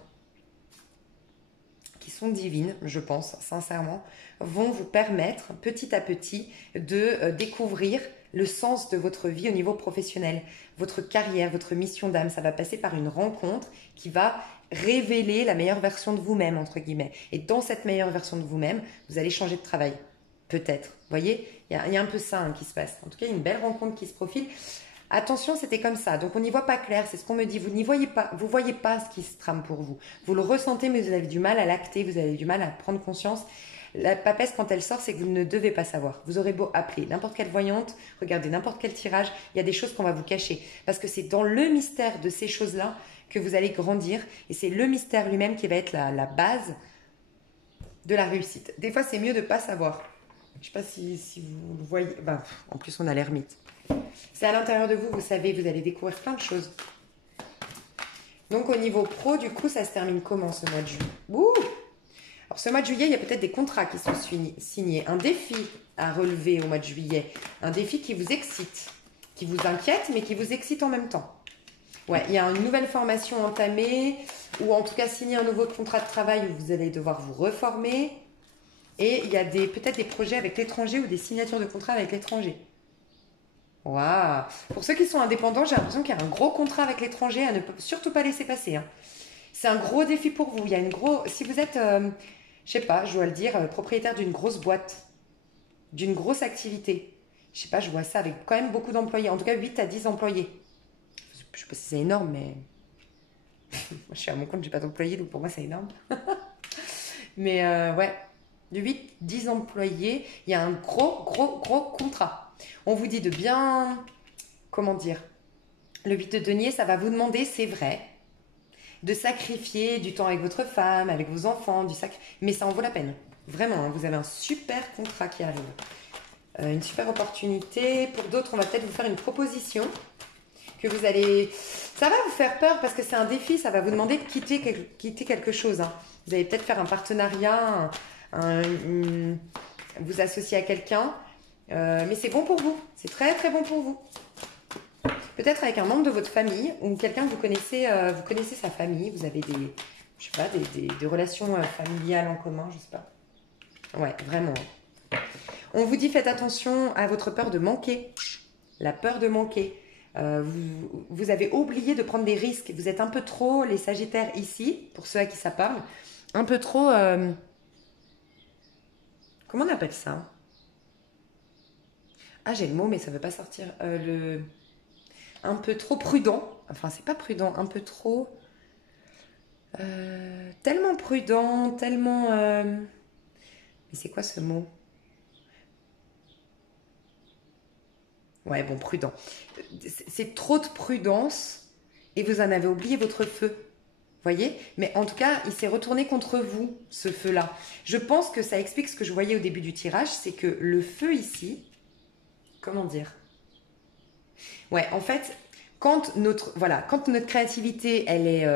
qui sont divines, je pense, sincèrement, vont vous permettre petit à petit de découvrir le sens de votre vie au niveau professionnel, votre carrière, votre mission d'âme. Ça va passer par une rencontre qui va révéler la meilleure version de vous-même, entre guillemets. Et dans cette meilleure version de vous-même, vous allez changer de travail. Peut-être. Vous voyez, il y a un peu ça qui se passe. En tout cas, il y a une belle rencontre qui se profile. Attention, c'était comme ça. Donc, on n'y voit pas clair. C'est ce qu'on me dit. Vous n'y voyez pas. Vous voyez pas ce qui se trame pour vous. Vous le ressentez, mais vous avez du mal à l'acter. Vous avez du mal à prendre conscience. La papesse, quand elle sort, c'est que vous ne devez pas savoir. Vous aurez beau appeler n'importe quelle voyante, regarder n'importe quel tirage, il y a des choses qu'on va vous cacher. Parce que c'est dans le mystère de ces choses-là que vous allez grandir. Et c'est le mystère lui-même qui va être la base de la réussite. Des fois, c'est mieux de ne pas savoir. Je ne sais pas si vous le voyez. Ben, en plus, on a l'ermite. C'est à l'intérieur de vous, vous savez, vous allez découvrir plein de choses. Donc au niveau pro, du coup, ça se termine comment ce mois de juillet? Ouh. Alors ce mois de juillet, il y a peut-être des contrats qui sont signés, un défi à relever au mois de juillet, un défi qui vous excite, qui vous inquiète, mais qui vous excite en même temps. Ouais, il y a une nouvelle formation entamée, ou en tout cas signer un nouveau contrat de travail où vous allez devoir vous reformer. Et il y a peut-être des projets avec l'étranger ou des signatures de contrats avec l'étranger. Waouh! Pour ceux qui sont indépendants, j'ai l'impression qu'il y a un gros contrat avec l'étranger à ne surtout pas laisser passer, hein. C'est un gros défi pour vous. Il y a si vous êtes, je sais pas, je dois le dire, propriétaire d'une grosse boîte, d'une grosse activité. Je sais pas, je vois ça avec quand même beaucoup d'employés. En tout cas, 8 à 10 employés. Je sais pas si c'est énorme, mais moi, je suis à mon compte, j'ai pas d'employés, donc pour moi, c'est énorme. Mais ouais, de 8, 10 employés, il y a un gros contrat. On vous dit de bien, comment dire, le 8 de denier, ça va vous demander, c'est vrai, de sacrifier du temps avec votre femme, avec vos enfants, mais ça en vaut la peine. Vraiment, hein, vous avez un super contrat qui arrive. Une super opportunité. Pour d'autres, on va peut-être vous faire une proposition que vous allez... Ça va vous faire peur parce que c'est un défi, ça va vous demander de quitter quelque chose, hein. Vous allez peut-être faire un partenariat, vous associer à quelqu'un, mais c'est bon pour vous, c'est très très bon pour vous. Peut-être avec un membre de votre famille ou quelqu'un que vous connaissez sa famille, vous avez je sais pas, des relations familiales en commun, je sais pas. Ouais, vraiment. On vous dit faites attention à votre peur de manquer, la peur de manquer. Vous avez oublié de prendre des risques. Vous êtes un peu trop, les Sagittaires ici, pour ceux à qui ça parle, un peu trop... comment on appelle ça? Ah, j'ai le mot, mais ça ne veut pas sortir. Un peu trop prudent. Enfin, c'est pas prudent, un peu trop... tellement prudent, tellement... Mais c'est quoi ce mot? Ouais, bon, prudent. C'est trop de prudence et vous en avez oublié votre feu. Voyez? Mais en tout cas, il s'est retourné contre vous, ce feu-là. Je pense que ça explique ce que je voyais au début du tirage, c'est que le feu ici, comment dire? Ouais, en fait, quand notre créativité, elle est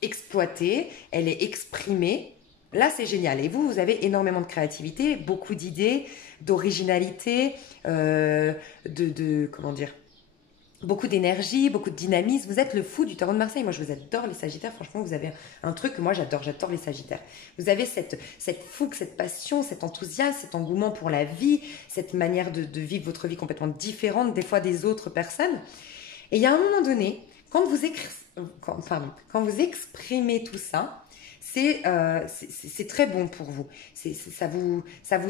exploitée, elle est exprimée, là, c'est génial. Et vous avez énormément de créativité, beaucoup d'idées, d'originalité, comment dire? Beaucoup d'énergie, beaucoup de dynamisme. Vous êtes le fou du tarot de Marseille. Moi, je vous adore les Sagittaires. Franchement, vous avez un truc que moi, j'adore les Sagittaires. Vous avez cette fougue, cette passion, cet enthousiasme, cet engouement pour la vie, cette manière de vivre votre vie complètement différente des fois des autres personnes. Et il y a un moment donné, quand vous exprimez tout ça, c'est très bon pour vous. Ça vous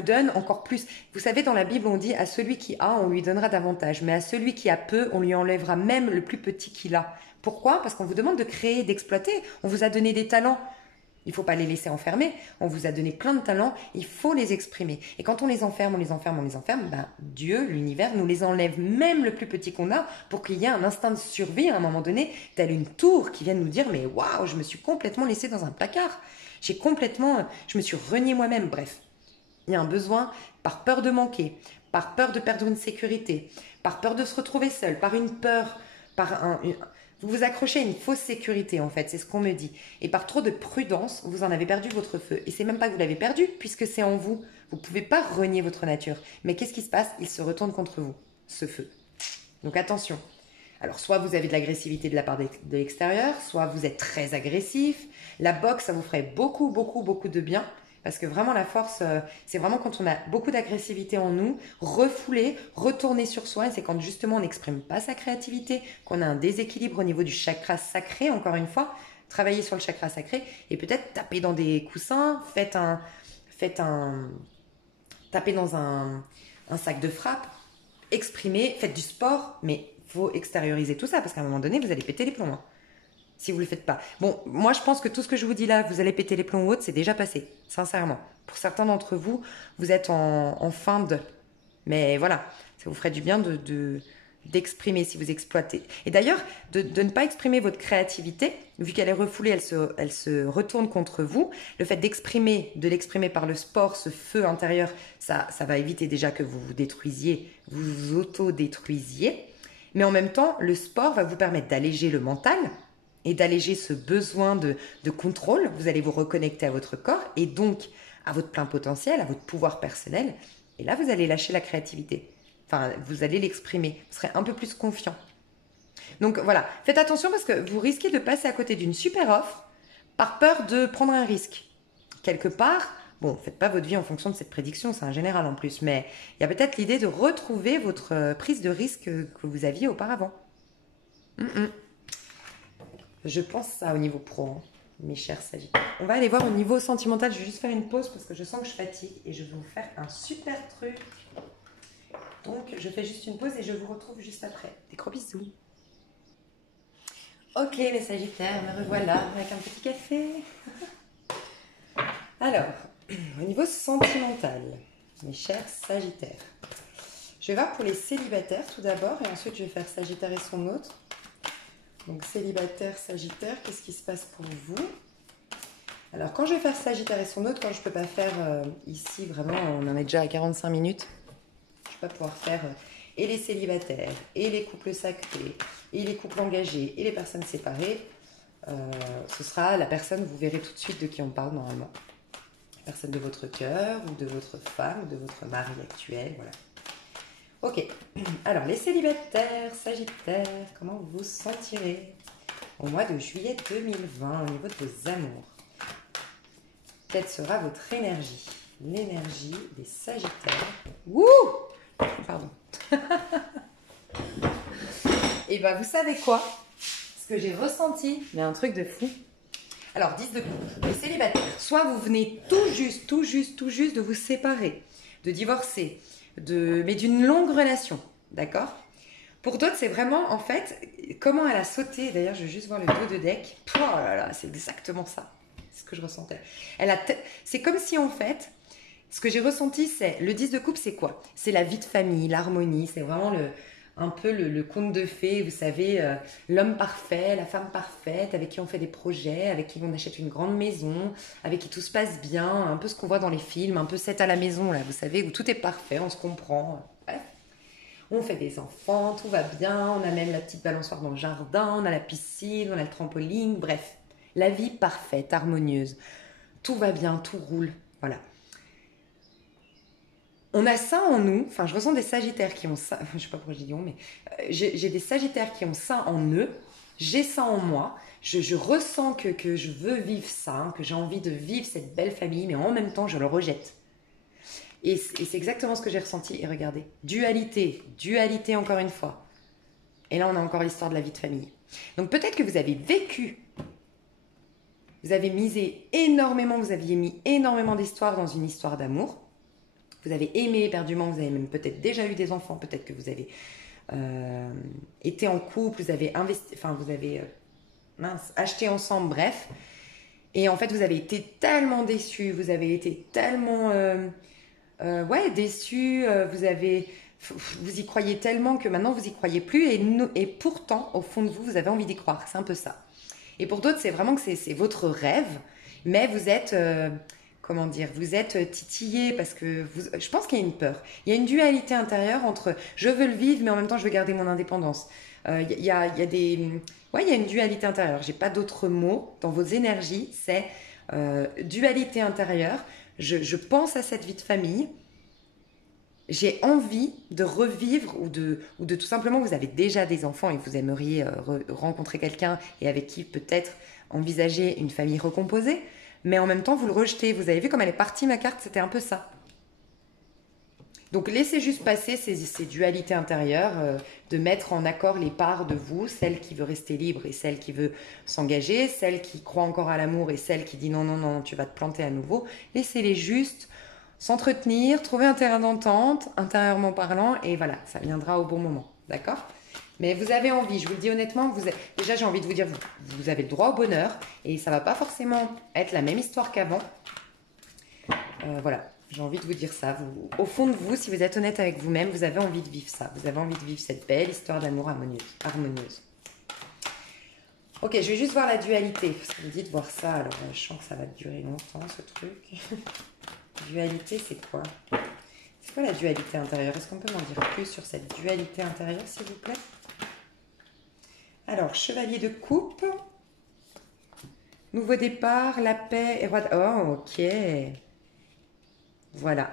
donne encore plus. Vous savez, dans la Bible, on dit à celui qui a, on lui donnera davantage. Mais à celui qui a peu, on lui enlèvera même le plus petit qu'il a. Pourquoi? Parce qu'on vous demande de créer, d'exploiter. On vous a donné des talents. Il ne faut pas les laisser enfermer. On vous a donné plein de talents. Il faut les exprimer. Et quand on les enferme, ben, Dieu, l'univers, nous les enlève même le plus petit qu'on a pour qu'il y ait un instinct de survie à un moment donné, tel une tour qui vienne nous dire mais waouh, je me suis complètement laissée dans un placard. Je me suis reniée moi-même. Bref, il y a un besoin par peur de manquer, par peur de perdre une sécurité, par peur de se retrouver seul, par une peur, vous vous accrochez à une fausse sécurité en fait, c'est ce qu'on me dit. Et par trop de prudence, vous en avez perdu votre feu. Et c'est même pas que vous l'avez perdu, puisque c'est en vous. Vous ne pouvez pas renier votre nature. Mais qu'est-ce qui se passe? Il se retourne contre vous, ce feu. Donc attention. Alors soit vous avez de l'agressivité de la part de l'extérieur, soit vous êtes très agressif. La boxe, ça vous ferait beaucoup de bien. Parce que vraiment la force, c'est vraiment quand on a beaucoup d'agressivité en nous, refouler, retourner sur soi. Et c'est quand justement on n'exprime pas sa créativité, qu'on a un déséquilibre au niveau du chakra sacré, encore une fois. Travailler sur le chakra sacré et peut-être taper dans des coussins, tapez dans un sac de frappe, exprimez, faites du sport, mais il faut extérioriser tout ça parce qu'à un moment donné, vous allez péter les plombs. Hein. Si vous ne le faites pas. Bon, moi je pense que tout ce que je vous dis là, vous allez péter les plombs ou autre, c'est déjà passé, sincèrement. Pour certains d'entre vous, vous êtes en fin de... Mais voilà, ça vous ferait du bien d'exprimer si vous exploitez. Et d'ailleurs, de ne pas exprimer votre créativité, vu qu'elle est refoulée, elle se retourne contre vous. Le fait de l'exprimer par le sport, ce feu intérieur, ça va éviter déjà que vous vous détruisiez, vous auto-détruisiez. Mais en même temps, le sport va vous permettre d'alléger le mental et d'alléger ce besoin de contrôle. Vous allez vous reconnecter à votre corps et donc à votre plein potentiel, à votre pouvoir personnel. Et là, vous allez lâcher la créativité. Enfin, vous allez l'exprimer. Vous serez un peu plus confiant. Donc voilà, faites attention parce que vous risquez de passer à côté d'une super offre par peur de prendre un risque. Quelque part, bon, faites pas votre vie en fonction de cette prédiction, c'est un général en plus, mais il y a peut-être l'idée de retrouver votre prise de risque que vous aviez auparavant. Je pense ça au niveau pro, hein, mes chers Sagittaires. On va aller voir au niveau sentimental. Je vais juste faire une pause parce que je sens que je fatigue et je vais vous faire un super truc. Donc, je fais juste une pause et je vous retrouve juste après. Des gros bisous. Ok, les Sagittaires, me revoilà avec un petit café. Alors, au niveau sentimental, mes chers Sagittaires, je vais voir pour les célibataires tout d'abord et ensuite je vais faire Sagittaire et son autre. Donc célibataire, Sagittaire, qu'est-ce qui se passe pour vous? Alors quand je vais faire Sagittaire et son autre, quand je ne peux pas faire ici, vraiment, on en est déjà à 45 minutes. Je ne vais pas pouvoir faire et les célibataires, et les couples sacrés, et les couples engagés, et les personnes séparées. Ce sera la personne, vous verrez tout de suite de qui on parle normalement. La personne de votre cœur, ou de votre femme, ou de votre mari actuel, voilà. Ok, alors les célibataires, Sagittaires, comment vous vous sentirez au mois de juillet 2020 au niveau de vos amours? Quelle sera votre énergie? L'énergie des Sagittaires. Wouh! Pardon. Et bien, vous savez quoi? Ce que j'ai ressenti, mais un truc de fou. Alors, 10 de coupe, les célibataires, soit vous venez tout juste de vous séparer, de divorcer, mais d'une longue relation, d'accord? Pour d'autres, c'est vraiment, en fait, comment elle a sauté. D'ailleurs, je vais juste voir le dos de deck. Oh là là, c'est exactement ça. C'est ce que je ressentais. C'est comme si, en fait, ce que j'ai ressenti, c'est... Le 10 de coupe, c'est quoi? C'est la vie de famille, l'harmonie. C'est vraiment un peu le conte de fées, vous savez, l'homme parfait, la femme parfaite, avec qui on fait des projets, avec qui on achète une grande maison, avec qui tout se passe bien, un peu ce qu'on voit dans les films, un peu 7 à la maison, là, vous savez, où tout est parfait, on se comprend. Bref. On fait des enfants, tout va bien, on a même la petite balançoire dans le jardin, on a la piscine, on a le trampoline, bref. La vie parfaite, harmonieuse. Tout va bien, tout roule, voilà. On a ça en nous, enfin je ressens des Sagittaires qui ont ça, je sais pas pourquoi je dis on, mais j'ai des Sagittaires qui ont ça en eux, j'ai ça en moi, je ressens que je veux vivre ça, hein, que j'ai envie de vivre cette belle famille, mais en même temps je le rejette. Et c'est exactement ce que j'ai ressenti, et regardez, dualité encore une fois. Et là on a encore l'histoire de la vie de famille. Donc peut-être que vous avez vécu, vous avez misé énormément, vous aviez mis énormément d'histoire dans une histoire d'amour. Vous avez aimé éperdument, vous avez même peut-être déjà eu des enfants, peut-être que vous avez été en couple, vous avez investi, enfin vous avez acheté ensemble, bref. Et en fait, vous avez été tellement déçus, vous avez été tellement déçus, vous y croyez tellement que maintenant vous y croyez plus et pourtant, au fond de vous, vous avez envie d'y croire. C'est un peu ça. Et pour d'autres, c'est vraiment que c'est votre rêve, mais vous êtes... comment dire, vous êtes titillé parce que je pense qu'il y a une peur. Il y a une dualité intérieure entre je veux le vivre, mais en même temps je veux garder mon indépendance. Il y a une dualité intérieure. J'ai pas d'autres mots dans vos énergies. C'est dualité intérieure. Je pense à cette vie de famille. J'ai envie de revivre ou de tout simplement vous avez déjà des enfants et vous aimeriez rencontrer quelqu'un et avec qui peut-être envisager une famille recomposée. Mais en même temps, vous le rejetez. Vous avez vu comme elle est partie, ma carte, c'était un peu ça. Donc, laissez juste passer ces dualités intérieures, de mettre en accord les parts de vous, celle qui veut rester libre et celle qui veut s'engager, celle qui croit encore à l'amour et celle qui dit non, non, non, tu vas te planter à nouveau. Laissez-les juste s'entretenir, trouver un terrain d'entente, intérieurement parlant, et voilà, ça viendra au bon moment. D'accord ? Mais vous avez envie, je vous le dis honnêtement, déjà j'ai envie de vous dire, vous avez le droit au bonheur et ça ne va pas forcément être la même histoire qu'avant. Voilà, j'ai envie de vous dire ça. Au fond de vous, si vous êtes honnête avec vous-même, vous avez envie de vivre ça. Vous avez envie de vivre cette belle histoire d'amour harmonieuse. Ok, je vais juste voir la dualité. Parce que vous dites voir ça, alors je sens que ça va durer longtemps ce truc. Dualité, c'est quoi ? C'est quoi la dualité intérieure? Est-ce qu'on peut m'en dire plus sur cette dualité intérieure, s'il vous plaît? Alors, chevalier de coupe, Nouveau départ, la paix et roi de... Oh, ok. Voilà.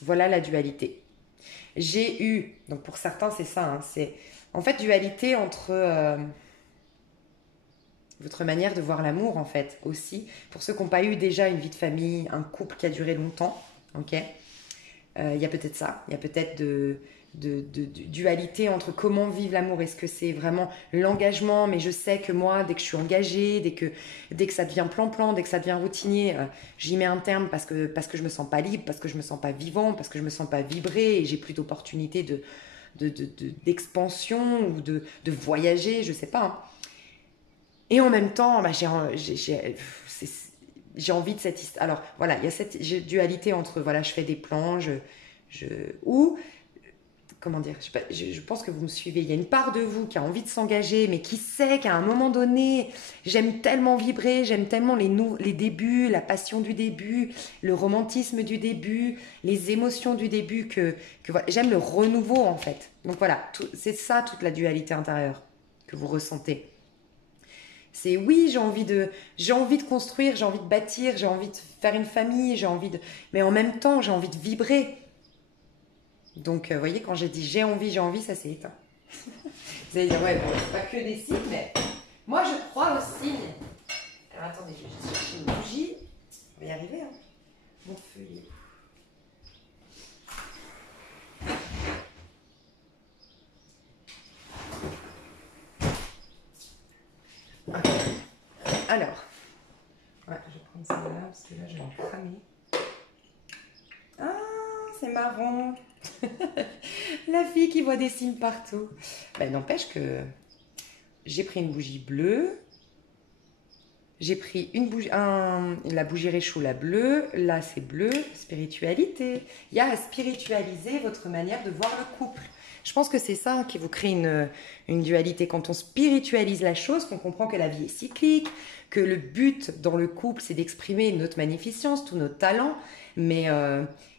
Voilà la dualité. J'ai eu, donc pour certains c'est ça, hein, c'est en fait dualité entre votre manière de voir l'amour en fait aussi. Pour ceux qui n'ont pas eu déjà une vie de famille, un couple qui a duré longtemps, ok. Il y a peut-être ça, il y a peut-être de dualité entre comment vivre l'amour. Est-ce que c'est vraiment l'engagement, mais je sais que moi, dès que je suis engagée, dès que ça devient plan-plan, dès que ça devient routinier, j'y mets un terme parce que je me sens pas libre, parce que je me sens pas vivant, parce que je me sens pas vibrer et j'ai plus d'opportunités d'expansion ou de voyager, je sais pas. Hein. Et en même temps, bah, j'ai envie de cette histoire. Alors voilà, il y a cette dualité entre voilà, je fais des plans, ou comment dire, je pense que vous me suivez. Il y a une part de vous qui a envie de s'engager, mais qui sait qu'à un moment donné, j'aime tellement vibrer, j'aime tellement les débuts, la passion du début, le romantisme du début, les émotions du début, que voilà, j'aime le renouveau en fait. Donc voilà, c'est ça toute la dualité intérieure que vous ressentez. C'est oui, j'ai envie de construire, j'ai envie de bâtir, j'ai envie de faire une famille, mais en même temps, j'ai envie de vibrer. Donc, vous voyez, quand j'ai dit j'ai envie, ça s'est éteint. Vous allez dire, ouais, bon, c'est pas que des signes, mais moi, je crois aux signes. Alors, attendez, je vais juste chercher une bougie. On va y arriver, hein. Mon feuillet. Alors, ouais, je vais prendre celle-là parce que là, je vais en cramer. Ah, c'est marrant. La fille qui voit des signes partout. Ben, n'empêche que j'ai pris une bougie bleue. J'ai pris une bougie, la bougie réchaud, la bleue. Là, c'est bleu, spiritualité. Il y a à spiritualiser votre manière de voir le couple. Je pense que c'est ça qui vous crée une dualité. Quand on spiritualise la chose, qu'on comprend que la vie est cyclique, que le but dans le couple, c'est d'exprimer notre magnificence, tous nos talents, mais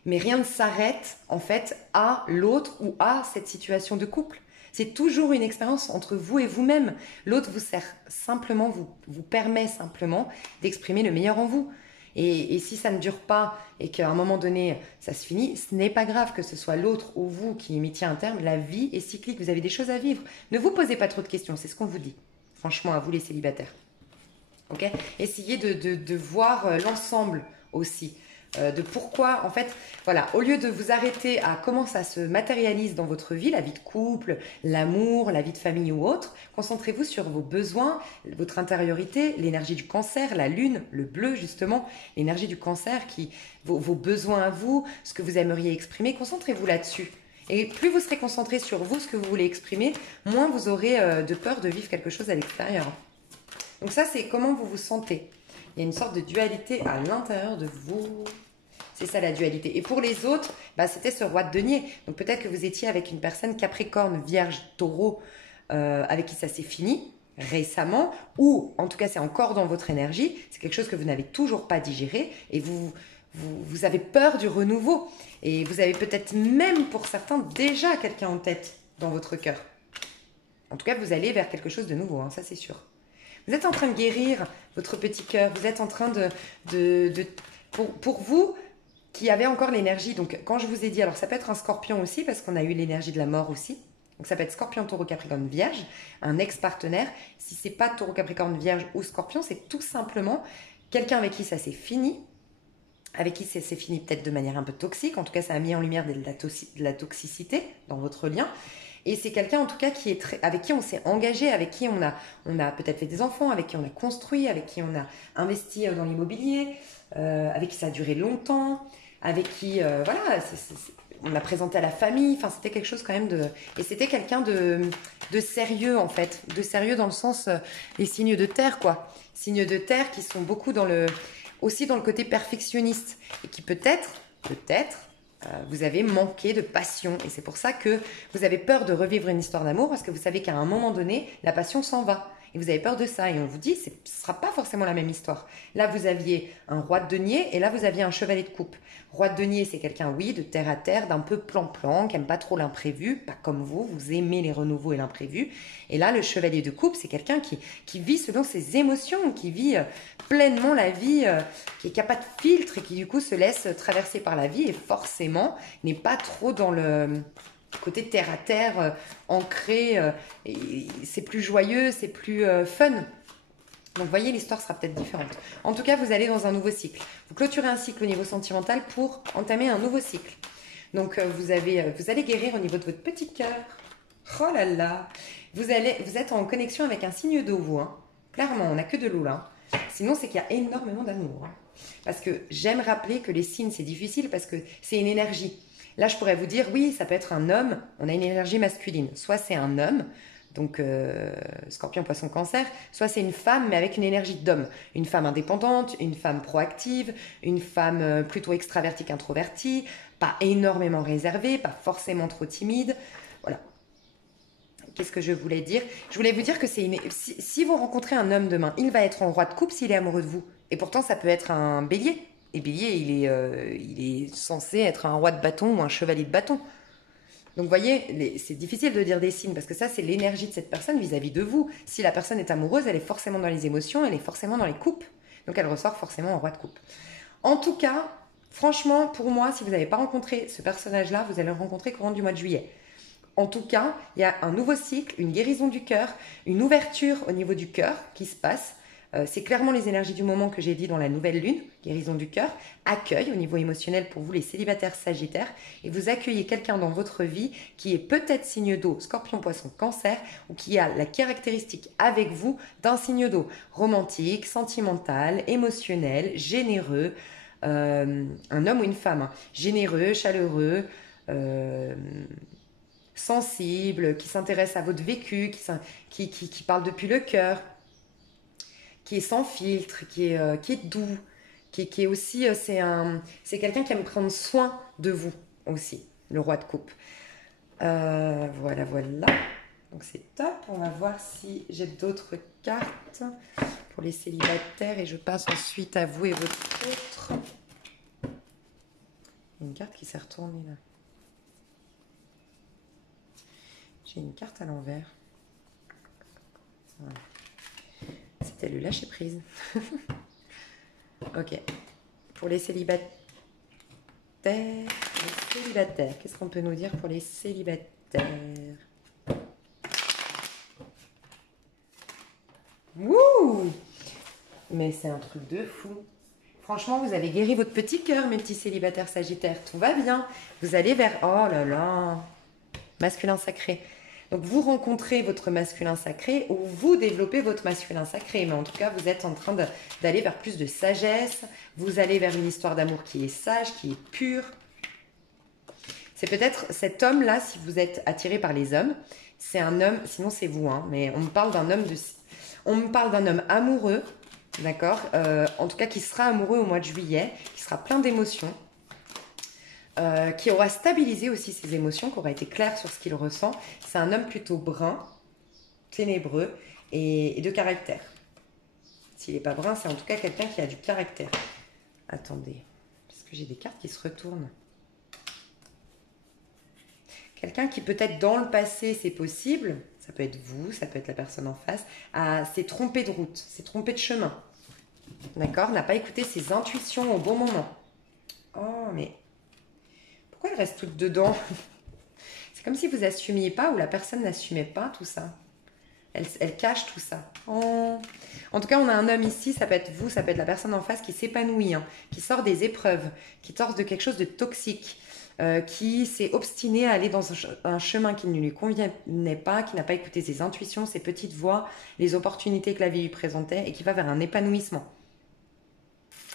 rien ne s'arrête en fait à l'autre ou à cette situation de couple. C'est toujours une expérience entre vous et vous-même. L'autre vous sert simplement, vous permet simplement d'exprimer le meilleur en vous. Et si ça ne dure pas et qu'à un moment donné, ça se finit, ce n'est pas grave que ce soit l'autre ou vous qui mettiez un terme. La vie est cyclique, vous avez des choses à vivre. Ne vous posez pas trop de questions, c'est ce qu'on vous dit. Franchement, à vous les célibataires. Okay, essayez de voir l'ensemble aussi. De pourquoi, en fait, voilà, au lieu de vous arrêter à comment ça se matérialise dans votre vie, la vie de couple, l'amour, la vie de famille ou autre, concentrez-vous sur vos besoins, votre intériorité, l'énergie du cancer, la lune, le bleu justement, l'énergie du cancer, vos besoins à vous, ce que vous aimeriez exprimer, concentrez-vous là-dessus. Et plus vous serez concentré sur vous, ce que vous voulez exprimer, moins vous aurez de peur de vivre quelque chose à l'extérieur. Donc ça, c'est comment vous vous sentez. Il y a une sorte de dualité à l'intérieur de vous. C'est ça la dualité. Et pour les autres, bah, c'était ce roi de denier. Donc peut-être que vous étiez avec une personne Capricorne, Vierge, Taureau, avec qui ça s'est fini récemment, ou en tout cas c'est encore dans votre énergie, c'est quelque chose que vous n'avez toujours pas digéré, et vous avez peur du renouveau. Et vous avez peut-être même pour certains déjà quelqu'un en tête dans votre cœur. En tout cas, vous allez vers quelque chose de nouveau, hein, ça c'est sûr. Vous êtes en train de guérir votre petit cœur. Vous êtes en train pour vous qui avez encore l'énergie. Donc, quand je vous ai dit, alors ça peut être un scorpion aussi, parce qu'on a eu l'énergie de la mort aussi. Donc, ça peut être scorpion, taureau, capricorne, vierge, un ex-partenaire. Si c'est pas taureau, capricorne, vierge ou scorpion, c'est tout simplement quelqu'un avec qui ça s'est fini. Avec qui ça s'est fini peut-être de manière un peu toxique. En tout cas, ça a mis en lumière de la toxicité dans votre lien. Et c'est quelqu'un en tout cas avec qui on s'est engagé, avec qui on a peut-être fait des enfants, avec qui on a construit, avec qui on a investi dans l'immobilier, avec qui ça a duré longtemps, avec qui voilà, on l'a présenté à la famille. Enfin, c'était quelque chose quand même et c'était quelqu'un de sérieux en fait, de sérieux dans le sens les signes de terre quoi, signes de terre qui sont beaucoup aussi dans le côté perfectionniste et qui peut-être vous avez manqué de passion et c'est pour ça que vous avez peur de revivre une histoire d'amour parce que vous savez qu'à un moment donné, la passion s'en va. Et vous avez peur de ça. Et on vous dit, ce ne sera pas forcément la même histoire. Là, vous aviez un roi de denier et là, vous aviez un chevalier de coupe. Roi de denier, c'est quelqu'un, oui, de terre à terre, d'un peu plan-plan, qui n'aime pas trop l'imprévu, pas comme vous aimez les renouveaux et l'imprévu. Et là, le chevalier de coupe, c'est quelqu'un qui vit selon ses émotions, qui vit pleinement la vie, qui n'a pas de filtre et qui du coup se laisse traverser par la vie et forcément n'est pas trop dans le côté terre à terre, ancré, c'est plus joyeux, c'est plus fun. Donc, vous voyez, l'histoire sera peut-être différente. En tout cas, vous allez dans un nouveau cycle. Vous clôturez un cycle au niveau sentimental pour entamer un nouveau cycle. Donc, vous allez guérir au niveau de votre petit cœur. Oh là là! Vous êtes en connexion avec un signe d'eau, vous. Hein. Clairement, on n'a que de l'eau là. Sinon, c'est qu'il y a énormément d'amour. Hein. Parce que j'aime rappeler que les signes, c'est difficile parce que c'est une énergie. Là, je pourrais vous dire, oui, ça peut être un homme. On a une énergie masculine. Soit c'est un homme. Donc, Scorpion, Poisson, Cancer, soit c'est une femme, mais avec une énergie d'homme. Une femme indépendante, une femme proactive, une femme plutôt extravertie qu'introvertie, pas énormément réservée, pas forcément trop timide. Voilà. Qu'est-ce que je voulais dire? Je voulais vous dire que si vous rencontrez un homme demain, il va être en roi de coupe s'il est amoureux de vous. Et pourtant, ça peut être un bélier. Et bélier, il est censé être un roi de bâton ou un chevalier de bâton. Donc, vous voyez, c'est difficile de dire des signes parce que ça, c'est l'énergie de cette personne vis-à-vis de vous. Si la personne est amoureuse, elle est forcément dans les émotions, elle est forcément dans les coupes. Donc, elle ressort forcément en roi de coupe. En tout cas, franchement, pour moi, si vous n'avez pas rencontré ce personnage-là, vous allez le rencontrer courant du mois de juillet. En tout cas, il y a un nouveau cycle, une guérison du cœur, une ouverture au niveau du cœur qui se passe. C'est clairement les énergies du moment que j'ai dit dans la nouvelle lune, guérison du cœur, accueil au niveau émotionnel pour vous les célibataires sagittaires, et vous accueillez quelqu'un dans votre vie qui est peut-être signe d'eau, Scorpion, Poisson, Cancer, ou qui a la caractéristique avec vous d'un signe d'eau, romantique, sentimental, émotionnel, généreux, un homme ou une femme, hein, généreux, chaleureux, sensible, qui s'intéresse à votre vécu, qui parle depuis le cœur, qui est sans filtre, qui est doux, qui est aussi, c'est quelqu'un qui aime prendre soin de vous aussi, le roi de coupe. Voilà. Donc c'est top. On va voir si j'ai d'autres cartes pour les célibataires et je passe ensuite à vous et votre autre. Il y a une carte qui s'est retournée là. J'ai une carte à l'envers. Voilà. C'était le lâcher prise. Ok. Pour les célibataires. Qu'est-ce qu'on peut nous dire pour les célibataires? Wouh! Mais c'est un truc de fou. Franchement, vous avez guéri votre petit cœur, mes petits célibataires sagittaires. Tout va bien. Vous allez vers... Oh là là! Masculin sacré. Donc, vous rencontrez votre masculin sacré ou vous développez votre masculin sacré. Mais en tout cas, vous êtes en train d'aller vers plus de sagesse. Vous allez vers une histoire d'amour qui est sage, qui est pure. C'est peut-être cet homme-là, si vous êtes attiré par les hommes, c'est un homme, sinon c'est vous, hein, mais on me parle d'un homme amoureux, d'accord, en tout cas qui sera amoureux au mois de juillet, qui sera plein d'émotions. Qui aura stabilisé aussi ses émotions, qui aura été clair sur ce qu'il ressent. C'est un homme plutôt brun, ténébreux et de caractère. S'il n'est pas brun, c'est en tout cas quelqu'un qui a du caractère. Attendez, parce que j'ai des cartes qui se retournent. Quelqu'un qui peut-être dans le passé, c'est possible, ça peut être vous, ça peut être la personne en face, s'est trompé de route, s'est trompé de chemin. D'accord? N'a pas écouté ses intuitions au bon moment. Oh, mais... pourquoi elle reste toute dedans? C'est comme si vous n'assumiez pas ou la personne n'assumait pas tout ça. Elle cache tout ça. Oh. En tout cas, on a un homme ici, ça peut être vous, ça peut être la personne en face qui s'épanouit, hein, qui sort des épreuves, qui sort de quelque chose de toxique, qui s'est obstiné à aller dans un chemin qui ne lui convenait pas, qui n'a pas écouté ses intuitions, ses petites voix, les opportunités que la vie lui présentait et qui va vers un épanouissement.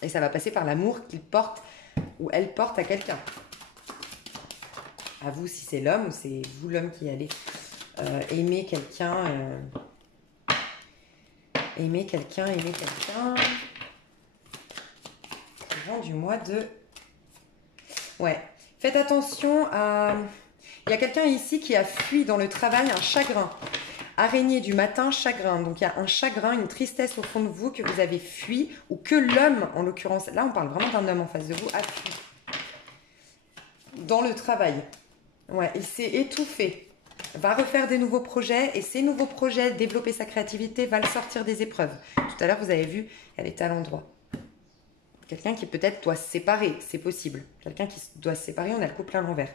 Et ça va passer par l'amour qu'il porte ou elle porte à quelqu'un. À vous si c'est l'homme ou c'est vous l'homme qui allez aimer quelqu'un. Aimer quelqu'un. Courant du mois de... Ouais. Faites attention à... Il y a quelqu'un ici qui a fui dans le travail un chagrin. Araignée du matin, chagrin. Donc il y a un chagrin, une tristesse au fond de vous que vous avez fui ou que l'homme, en l'occurrence, là on parle vraiment d'un homme en face de vous, a fui. Dans le travail. Ouais, il s'est étouffé. Va refaire des nouveaux projets et ces nouveaux projets, développer sa créativité, va le sortir des épreuves. Tout à l'heure, vous avez vu, elle était à l'endroit. Quelqu'un qui peut-être doit se séparer, c'est possible. Quelqu'un qui doit se séparer, on a le couple à l'envers.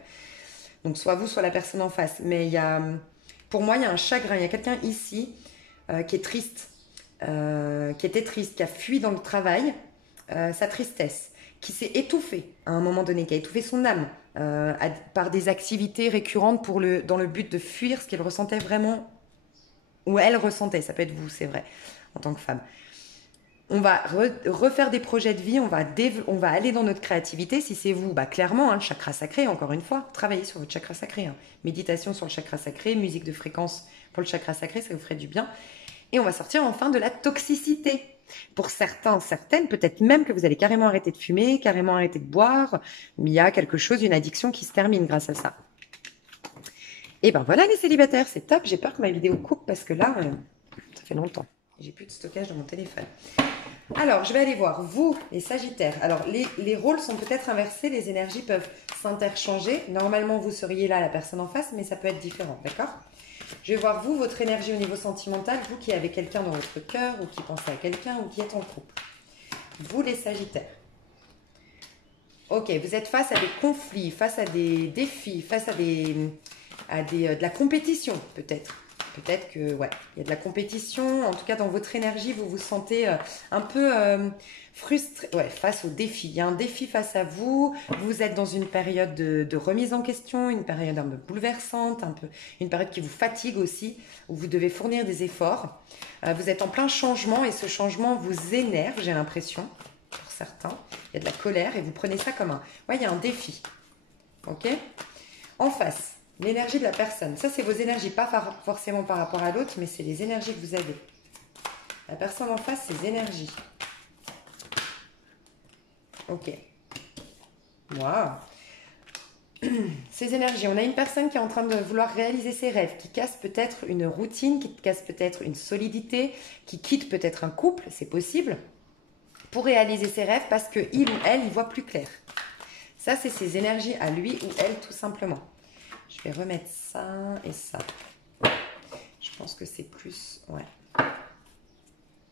Donc soit vous, soit la personne en face. Mais il y a, pour moi, il y a un chagrin. Il y a quelqu'un ici qui est triste, qui était triste, qui a fui dans le travail, sa tristesse, qui s'est étouffé à un moment donné, qui a étouffé son âme par des activités récurrentes dans le but de fuir ce qu'elle ressentait vraiment, ou elle ressentait. Ça peut être vous, c'est vrai, en tant que femme. On va refaire des projets de vie, on va aller dans notre créativité. Si c'est vous, bah clairement, hein, le chakra sacré, encore une fois, travaillez sur votre chakra sacré. Hein. Méditation sur le chakra sacré, musique de fréquence pour le chakra sacré, ça vous ferait du bien. Et on va sortir enfin de la toxicité. Pour certains, certaines, peut-être même que vous allez carrément arrêter de fumer, carrément arrêter de boire. Mais il y a quelque chose, une addiction qui se termine grâce à ça. Et ben voilà les célibataires, c'est top. J'ai peur que ma vidéo coupe parce que là, ça fait longtemps. J'ai plus de stockage dans mon téléphone. Alors, je vais aller voir, vous, les Sagittaires. Alors, les rôles sont peut-être inversés, les énergies peuvent s'interchanger. Normalement, vous seriez là, la personne en face, mais ça peut être différent, d'accord? Je vais voir, vous, votre énergie au niveau sentimental, vous qui avez quelqu'un dans votre cœur, ou qui pensez à quelqu'un, ou qui êtes en couple. Vous, les Sagittaires. Ok, vous êtes face à des conflits, face à des défis, face à de la compétition, peut-être. Peut-être que, ouais, il y a de la compétition. En tout cas, dans votre énergie, vous vous sentez un peu frustré. Ouais, face au défi. Il y a un défi face à vous. Vous êtes dans une période de remise en question, une période un peu bouleversante, une période qui vous fatigue aussi, où vous devez fournir des efforts. Vous êtes en plein changement et ce changement vous énerve, j'ai l'impression, pour certains. Il y a de la colère et vous prenez ça comme ouais, il y a un défi. Ok? En face. L'énergie de la personne. Ça, c'est vos énergies, pas forcément par rapport à l'autre, mais c'est les énergies que vous avez. La personne en face, ses énergies. Ok. Waouh. Ces énergies. On a une personne qui est en train de vouloir réaliser ses rêves, qui casse peut-être une routine, qui casse peut-être une solidité, qui quitte peut-être un couple, c'est possible, pour réaliser ses rêves parce qu'il ou elle y voit plus clair. Ça, c'est ses énergies à lui ou elle, tout simplement. Je vais remettre ça et ça. Je pense que c'est plus... Ouais.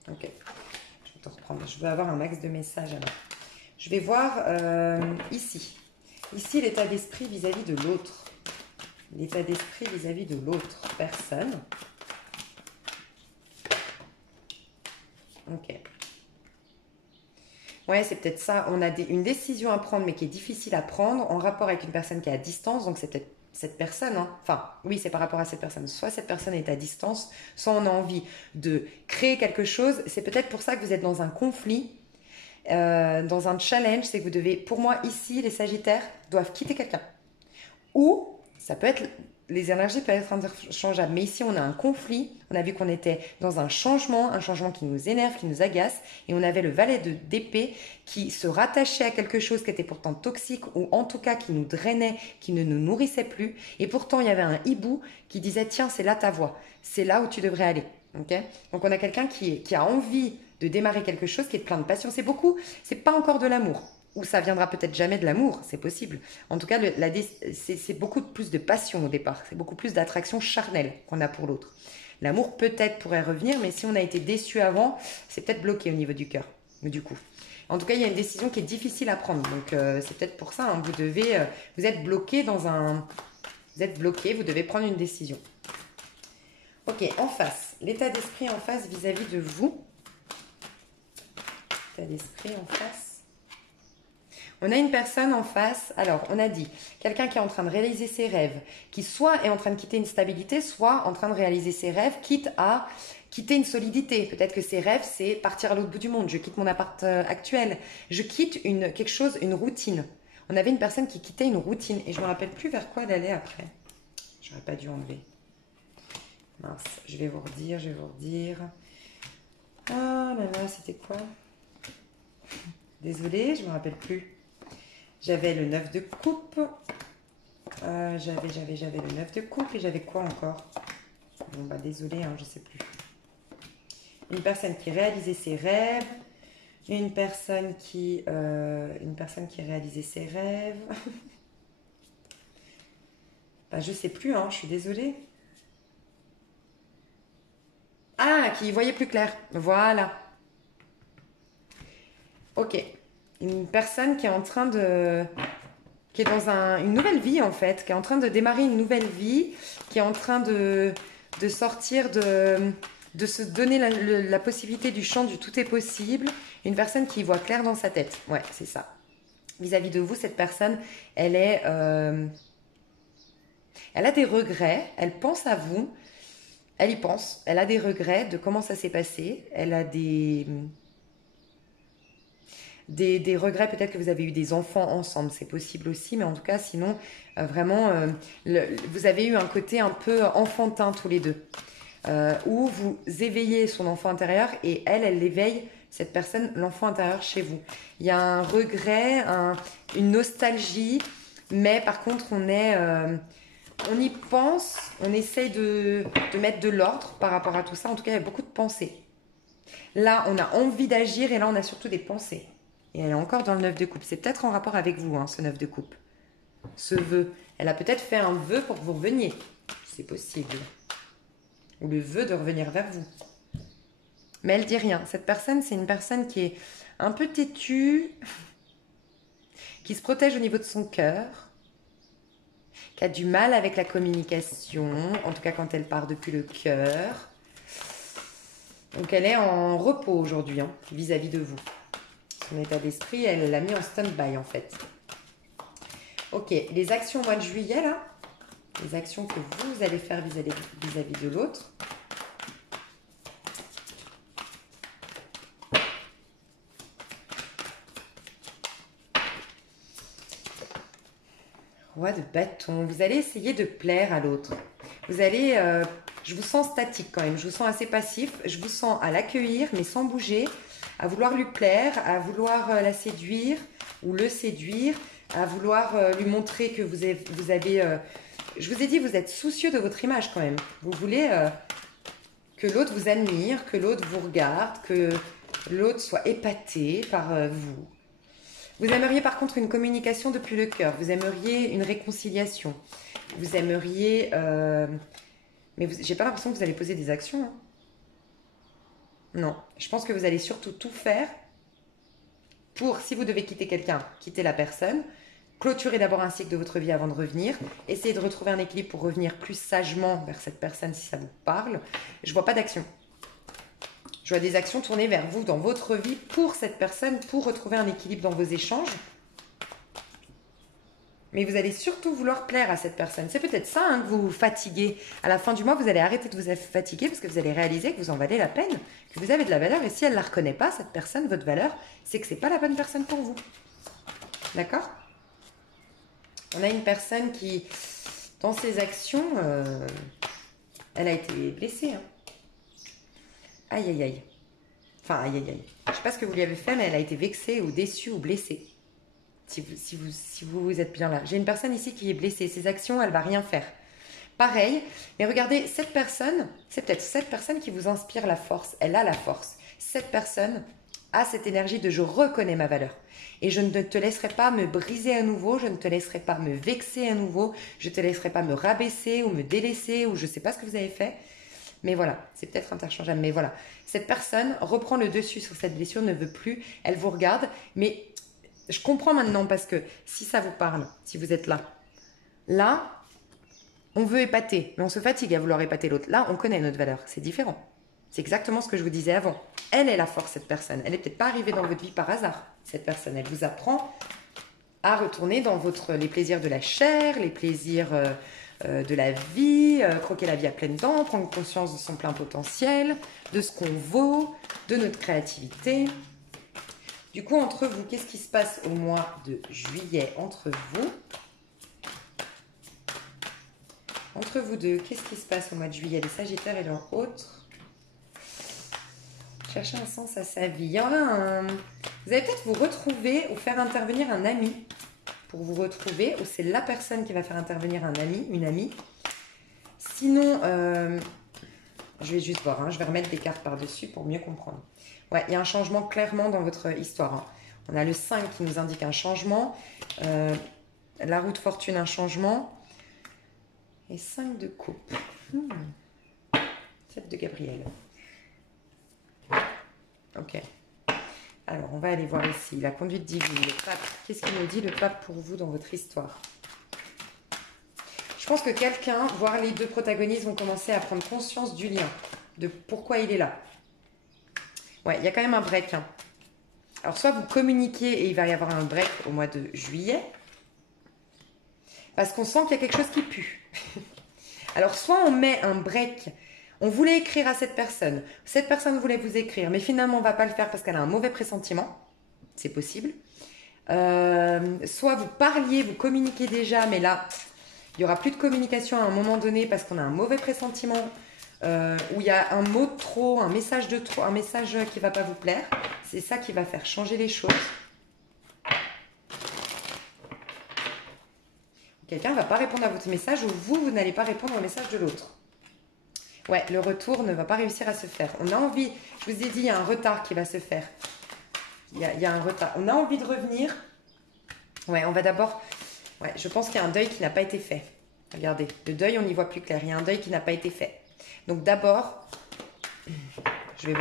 Ok. Je vais te reprendre. Je veux avoir un max de messages alors. Je vais voir ici. Ici, l'état d'esprit vis-à-vis de l'autre. L'état d'esprit vis-à-vis de l'autre personne. Ok. Ouais, c'est peut-être ça. On a une décision à prendre, mais qui est difficile à prendre en rapport avec une personne qui est à distance. Donc, c'est peut-être cette personne, hein. Enfin, oui, c'est par rapport à cette personne. Soit cette personne est à distance, soit on a envie de créer quelque chose. C'est peut-être pour ça que vous êtes dans un conflit, dans un challenge. C'est que vous devez, pour moi, ici, les Sagittaires doivent quitter quelqu'un. Ou, ça peut être, les énergies peuvent être interchangeables. Mais ici, on a un conflit. On a vu qu'on était dans un changement qui nous énerve, qui nous agace. Et on avait le valet d'épée qui se rattachait à quelque chose qui était pourtant toxique ou en tout cas qui nous drainait, qui ne nous nourrissait plus. Et pourtant, il y avait un hibou qui disait « Tiens, c'est là ta voie. C'est là où tu devrais aller. Okay » Donc, on a quelqu'un qui a envie de démarrer quelque chose, qui est plein de passion. C'est pas encore de l'amour. Ou ça viendra peut-être jamais de l'amour, c'est possible. En tout cas, c'est beaucoup plus de passion au départ. C'est beaucoup plus d'attraction charnelle qu'on a pour l'autre. L'amour peut-être pourrait revenir, mais si on a été déçu avant, c'est peut-être bloqué au niveau du cœur, du coup. En tout cas, il y a une décision qui est difficile à prendre. Donc, c'est peut-être pour ça. Hein, vous êtes bloqué vous êtes bloqué, vous devez prendre une décision. Ok, en face. L'état d'esprit en face vis-à-vis de vous. L'état d'esprit en face. On a une personne en face, alors on a dit, quelqu'un qui est en train de réaliser ses rêves, qui soit est en train de quitter une stabilité, soit en train de réaliser ses rêves, quitte à quitter une solidité. Peut-être que ses rêves, c'est partir à l'autre bout du monde. Je quitte mon appart actuel. Je quitte quelque chose, une routine. On avait une personne qui quittait une routine et je ne me rappelle plus vers quoi elle allait après. J'aurais pas dû enlever. Mince, je vais vous redire. Ah là là, c'était quoi? Désolée, je ne me rappelle plus. J'avais le 9 de coupe. J'avais le 9 de coupe et j'avais quoi encore? Bon, bah désolé, hein, je sais plus. Une personne qui réalisait ses rêves. Une personne qui réalisait ses rêves. Bah, je sais plus, hein, je suis désolée. Ah, qui voyait plus clair. Voilà. Ok. Une personne qui est en train de... qui est dans une nouvelle vie, en fait. Qui est en train de démarrer une nouvelle vie. Qui est en train de sortir de se donner la possibilité du champ du tout est possible. Une personne qui voit clair dans sa tête. Ouais, c'est ça. Vis-à-vis de vous, cette personne, elle a des regrets. Elle pense à vous. Elle y pense. Elle a des regrets de comment ça s'est passé. Elle a des regrets, peut-être que vous avez eu des enfants ensemble, c'est possible aussi, mais en tout cas, sinon, vraiment, vous avez eu un côté un peu enfantin tous les deux, où vous éveillez son enfant intérieur et elle éveille, cette personne, l'enfant intérieur chez vous. Il y a un regret, une nostalgie, mais par contre, on y pense, on essaye de mettre de l'ordre par rapport à tout ça. En tout cas, il y a beaucoup de pensées. Là, on a envie d'agir et là, on a surtout des pensées. Et elle est encore dans le 9 de coupe. C'est peut-être en rapport avec vous, hein, ce 9 de coupe. Ce vœu. Elle a peut-être fait un vœu pour que vous reveniez. C'est possible. Ou le vœu de revenir vers vous. Mais elle dit rien. Cette personne, c'est une personne qui est un peu têtue, qui se protège au niveau de son cœur, qui a du mal avec la communication, en tout cas quand elle part depuis le cœur. Donc elle est en repos aujourd'hui, hein, vis-à-vis de vous. Son état d'esprit, elle l'a mis en stand-by en fait. Ok, les actions au mois de juillet là, les actions que vous allez faire vis-à-vis de l'autre. Roi de bâton, vous allez essayer de plaire à l'autre. Vous allez, je vous sens statique quand même, je vous sens assez passif, je vous sens à l'accueillir mais sans bouger, à vouloir lui plaire, à vouloir la séduire ou le séduire, à vouloir lui montrer que vous avez je vous ai dit, vous êtes soucieux de votre image quand même. Vous voulez que l'autre vous admire, que l'autre vous regarde, que l'autre soit épaté par vous. Vous aimeriez par contre une communication depuis le cœur, vous aimeriez une réconciliation, vous aimeriez... mais j'ai pas l'impression que vous allez poser des actions. Hein. Non, je pense que vous allez surtout tout faire pour, si vous devez quitter quelqu'un, quitter la personne, clôturer d'abord un cycle de votre vie avant de revenir, essayer de retrouver un équilibre pour revenir plus sagement vers cette personne si ça vous parle. Je vois pas d'action. Je vois des actions tournées vers vous dans votre vie pour cette personne, pour retrouver un équilibre dans vos échanges. Mais vous allez surtout vouloir plaire à cette personne. C'est peut-être ça hein, que vous vous fatiguez. À la fin du mois, vous allez arrêter de vous fatiguer parce que vous allez réaliser que vous en valez la peine, que vous avez de la valeur. Et si elle ne la reconnaît pas, cette personne, votre valeur, c'est que ce n'est pas la bonne personne pour vous. D'accord ? On a une personne qui, dans ses actions, elle a été blessée. Hein. Aïe, aïe, aïe. Enfin, aïe, aïe, aïe. Je ne sais pas ce que vous lui avez fait, mais elle a été vexée ou déçue ou blessée. Si vous êtes bien là. J'ai une personne ici qui est blessée. Ses actions, elle ne va rien faire. Pareil. Mais regardez, cette personne, c'est peut-être cette personne qui vous inspire la force. Elle a la force. Cette personne a cette énergie de je reconnais ma valeur. Et je ne te laisserai pas me briser à nouveau. Je ne te laisserai pas me vexer à nouveau. Je ne te laisserai pas me rabaisser ou me délaisser ou je ne sais pas ce que vous avez fait. Mais voilà, c'est peut-être interchangeable. Mais voilà, cette personne reprend le dessus sur cette blessure, ne veut plus. Elle vous regarde. Mais je comprends maintenant parce que si ça vous parle, si vous êtes là, on veut épater, mais on se fatigue à vouloir épater l'autre. Là, on connaît notre valeur, c'est différent. C'est exactement ce que je vous disais avant. Elle est la force, cette personne. Elle n'est peut-être pas arrivée dans votre vie par hasard, cette personne. Elle vous apprend à retourner dans les plaisirs de la chair, les plaisirs de la vie, croquer la vie à pleines dents, prendre conscience de son plein potentiel, de ce qu'on vaut, de notre créativité. Du coup, entre vous, qu'est-ce qui se passe au mois de juillet entre vous? Entre vous deux, qu'est-ce qui se passe au mois de juillet? Les Sagittaires et leur autre. Chercher un sens à sa vie. Il y en a un... Vous allez peut-être vous retrouver ou faire intervenir un ami pour vous retrouver, ou c'est la personne qui va faire intervenir un ami, une amie. Sinon, Je vais juste voir, hein. Je vais remettre des cartes par-dessus pour mieux comprendre. Ouais, il y a un changement clairement dans votre histoire, hein. On a le 5 qui nous indique un changement. La roue de fortune, un changement. Et 5 de coupe. 7 de Gabriel. Ok. Alors, on va aller voir ici. La conduite divine, le pape. Qu'est-ce qu'il nous dit, le pape, pour vous dans votre histoire? Je pense que quelqu'un, voire les deux protagonistes, vont commencer à prendre conscience du lien, de pourquoi il est là. Ouais, il y a quand même un break, hein. Alors, soit vous communiquez et il va y avoir un break au mois de juillet, parce qu'on sent qu'il y a quelque chose qui pue. Alors, soit on met un break, on voulait écrire à cette personne voulait vous écrire, mais finalement, on ne va pas le faire parce qu'elle a un mauvais pressentiment. C'est possible. Soit vous parliez, vous communiquez déjà, mais là, il n'y aura plus de communication à un moment donné parce qu'on a un mauvais pressentiment, où il y a un mot de trop, un message de trop, un message qui ne va pas vous plaire. C'est ça qui va faire changer les choses. Quelqu'un ne va pas répondre à votre message ou vous n'allez pas répondre au message de l'autre. Ouais, le retour ne va pas réussir à se faire. On a envie, je vous ai dit, il y a un retard qui va se faire. Il y a un retard. On a envie de revenir. Ouais, on va d'abord... Ouais, je pense qu'il y a un deuil qui n'a pas été fait. Regardez, le deuil, on y voit plus clair. Il y a un deuil qui n'a pas été fait. Donc d'abord, je vais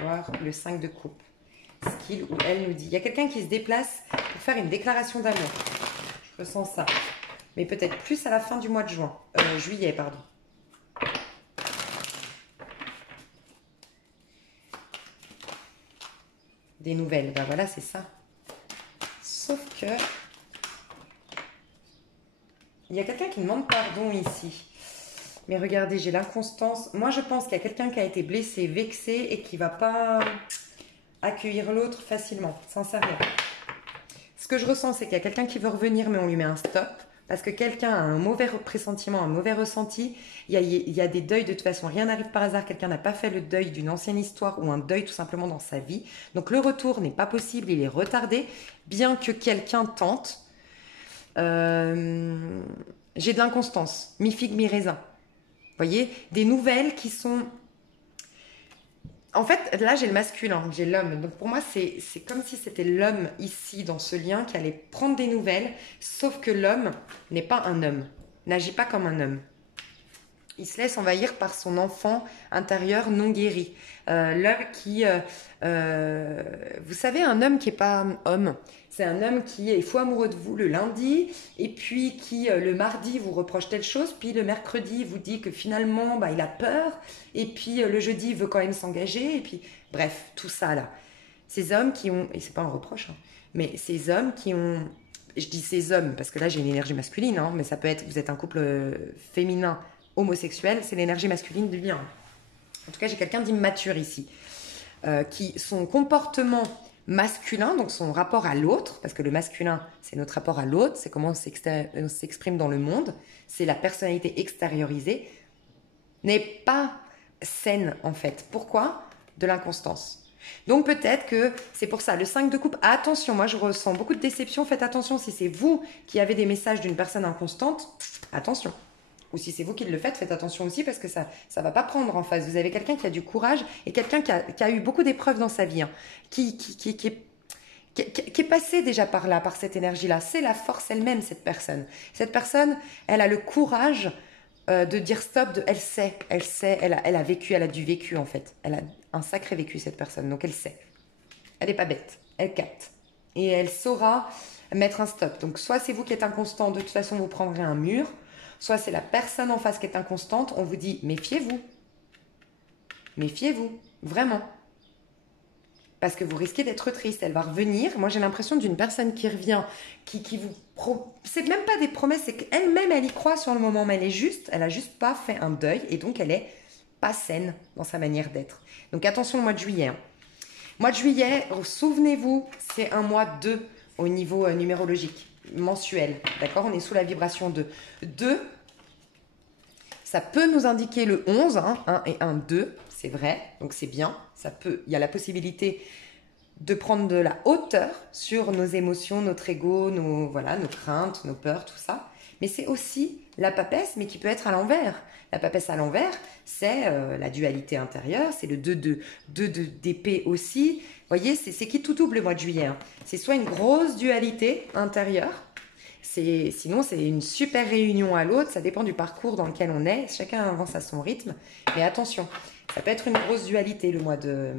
voir le 5 de coupe. Ce qu'il ou elle nous dit. Il y a quelqu'un qui se déplace pour faire une déclaration d'amour. Je ressens ça. Mais peut-être plus à la fin du mois de juillet, pardon. Des nouvelles, ben voilà, c'est ça. Sauf que... il y a quelqu'un qui demande pardon ici. Mais regardez, j'ai l'inconstance. Moi, je pense qu'il y a quelqu'un qui a été blessé, vexé et qui ne va pas accueillir l'autre facilement, sincèrement. Ce que je ressens, c'est qu'il y a quelqu'un qui veut revenir, mais on lui met un stop. Parce que quelqu'un a un mauvais pressentiment, un mauvais ressenti. Il y a des deuils de toute façon. Rien n'arrive par hasard. Quelqu'un n'a pas fait le deuil d'une ancienne histoire ou un deuil tout simplement dans sa vie. Donc le retour n'est pas possible, il est retardé. Bien que quelqu'un tente. J'ai de l'inconstance. Mi-figue, mi-raisin. Vous voyez? Des nouvelles qui sont... En fait, là, j'ai le masculin, j'ai l'homme. Donc, pour moi, c'est comme si c'était l'homme ici, dans ce lien, qui allait prendre des nouvelles. Sauf que l'homme n'est pas un homme, n'agit pas comme un homme. Il se laisse envahir par son enfant intérieur non guéri. L'homme qui... vous savez, un homme qui n'est pas homme, c'est un homme qui est fou amoureux de vous le lundi, et puis qui, le mardi, vous reproche telle chose, puis le mercredi, vous dit que finalement, bah, il a peur, et puis le jeudi, il veut quand même s'engager, et puis... Bref, tout ça, là. Ces hommes qui ont... Et c'est pas un reproche, hein, mais ces hommes qui ont... Je dis ces hommes, parce que là, j'ai une énergie masculine, hein, mais ça peut être... Vous êtes un couple féminin homosexuel, c'est l'énergie masculine du lien. En tout cas, j'ai quelqu'un d'immature ici, qui son comportement masculin, donc son rapport à l'autre, parce que le masculin, c'est notre rapport à l'autre, c'est comment on s'exprime dans le monde, c'est la personnalité extériorisée, n'est pas saine en fait. Pourquoi? De l'inconstance. Donc peut-être que c'est pour ça, le 5 de coupe, attention, moi je ressens beaucoup de déception, faites attention si c'est vous qui avez des messages d'une personne inconstante, attention. Ou si c'est vous qui le faites, faites attention aussi parce que ça ne va pas prendre en face. Vous avez quelqu'un qui a du courage et quelqu'un qui a eu beaucoup d'épreuves dans sa vie, hein, qui est passé déjà par là, par cette énergie-là. C'est la force elle-même, cette personne. Cette personne, elle a le courage de dire stop, elle sait, elle a vécu, elle a du vécu en fait. Elle a un sacré vécu cette personne, donc elle sait. Elle n'est pas bête, elle capte. Et elle saura mettre un stop. Donc soit c'est vous qui êtes inconstant, de toute façon vous prendrez un mur. Soit c'est la personne en face qui est inconstante, on vous dit méfiez-vous. Méfiez-vous, vraiment. Parce que vous risquez d'être triste, elle va revenir. Moi j'ai l'impression d'une personne qui revient, qui vous... C'est même pas des promesses, c'est qu'elle-même elle y croit sur le moment, mais elle a juste pas fait un deuil et donc elle est pas saine dans sa manière d'être. Donc attention au mois de juillet. Hein. Mois de juillet, souvenez-vous, c'est un mois 2 au niveau numérologique. Mensuel, d'accord? On est sous la vibration de 2. Ça peut nous indiquer le 11, hein, 1 et 1, 2, c'est vrai, donc c'est bien. Il y a la possibilité de prendre de la hauteur sur nos émotions, notre ego, nos craintes, nos peurs, tout ça. Mais c'est aussi la papesse, mais qui peut être à l'envers. La papesse à l'envers, c'est la dualité intérieure, c'est le 2 d'épée aussi. Vous voyez, c'est qui tout double le mois de juillet, hein. C'est soit une grosse dualité intérieure, sinon c'est une super réunion à l'autre, ça dépend du parcours dans lequel on est, chacun avance à son rythme. Mais attention, ça peut être une grosse dualité le mois de...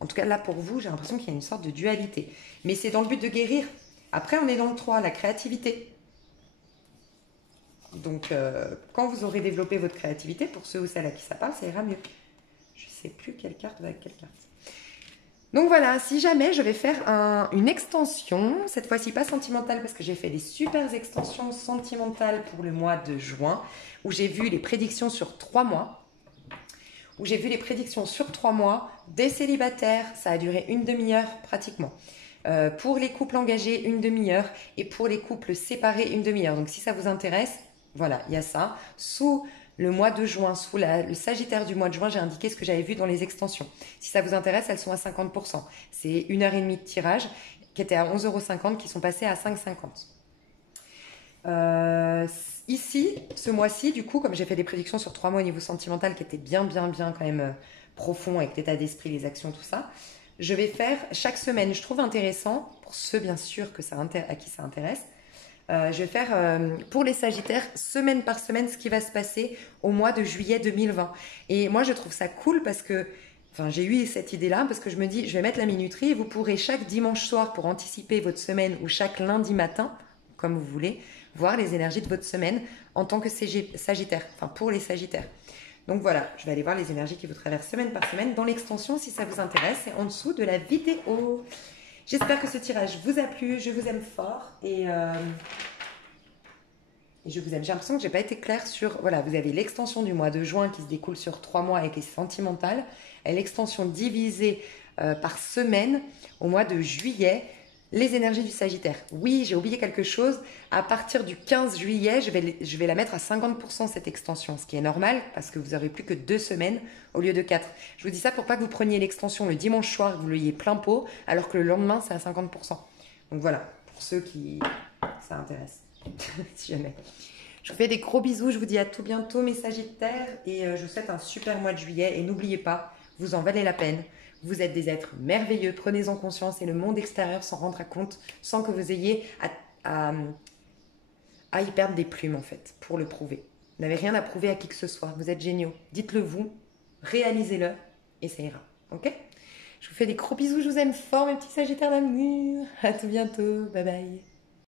En tout cas, là, pour vous, j'ai l'impression qu'il y a une sorte de dualité. Mais c'est dans le but de guérir. Après, on est dans le 3, la créativité. Donc, quand vous aurez développé votre créativité, pour ceux ou celles à qui ça parle, ça ira mieux. Je ne sais plus quelle carte va avec quelle carte. Donc voilà, si jamais je vais faire une extension, cette fois-ci pas sentimentale, parce que j'ai fait des super extensions sentimentales pour le mois de juin, où j'ai vu les prédictions sur 3 mois. Des célibataires, ça a duré une demi-heure pratiquement. Pour les couples engagés, une demi-heure. Et pour les couples séparés, une demi-heure. Donc si ça vous intéresse, voilà, il y a ça. Sous le mois de juin, sous le Sagittaire du mois de juin, j'ai indiqué ce que j'avais vu dans les extensions. Si ça vous intéresse, elles sont à 50%. C'est 1h30 de tirage qui étaient à 11,50 € qui sont passés à 5,50 €. Ici, ce mois-ci, du coup, comme j'ai fait des prédictions sur 3 mois au niveau sentimental qui étaient bien quand même profond avec l'état d'esprit, les actions, tout ça, je vais faire chaque semaine. Je trouve intéressant, pour ceux bien sûr à qui ça intéresse, je vais faire pour les Sagittaires, semaine par semaine, ce qui va se passer au mois de juillet 2020. Et moi, je trouve ça cool parce que, enfin, j'ai eu cette idée-là parce que je me dis, je vais mettre la minuterie et vous pourrez chaque dimanche soir pour anticiper votre semaine ou chaque lundi matin, comme vous voulez, voir les énergies de votre semaine en tant que Sagittaire, enfin pour les Sagittaires. Donc voilà, je vais aller voir les énergies qui vous traversent semaine par semaine dans l'extension si ça vous intéresse, c'est en dessous de la vidéo. J'espère que ce tirage vous a plu, je vous aime fort et je vous aime. J'ai l'impression que je n'ai pas été claire sur... Voilà, vous avez l'extension du mois de juin qui se découle sur 3 mois et qui est sentimentale, et l'extension divisée par semaine au mois de juillet, les énergies du Sagittaire. Oui, j'ai oublié quelque chose. À partir du 15 juillet, je vais la mettre à 50% cette extension, ce qui est normal parce que vous n'aurez plus que 2 semaines au lieu de 4. Je vous dis ça pour pas que vous preniez l'extension le dimanche soir et que vous l'ayez plein pot, alors que le lendemain, c'est à 50%. Donc voilà, pour ceux qui ça intéresse, si jamais. Je vous fais des gros bisous, je vous dis à tout bientôt mes Sagittaires et je vous souhaite un super mois de juillet et n'oubliez pas, vous en valez la peine. Vous êtes des êtres merveilleux, prenez-en conscience et le monde extérieur s'en rendra compte sans que vous ayez à y perdre des plumes en fait, pour le prouver. Vous n'avez rien à prouver à qui que ce soit, vous êtes géniaux. Dites-le vous, réalisez-le et ça ira, ok? Je vous fais des gros bisous, je vous aime fort mes petits Sagittaires d'amour. À tout bientôt, bye bye.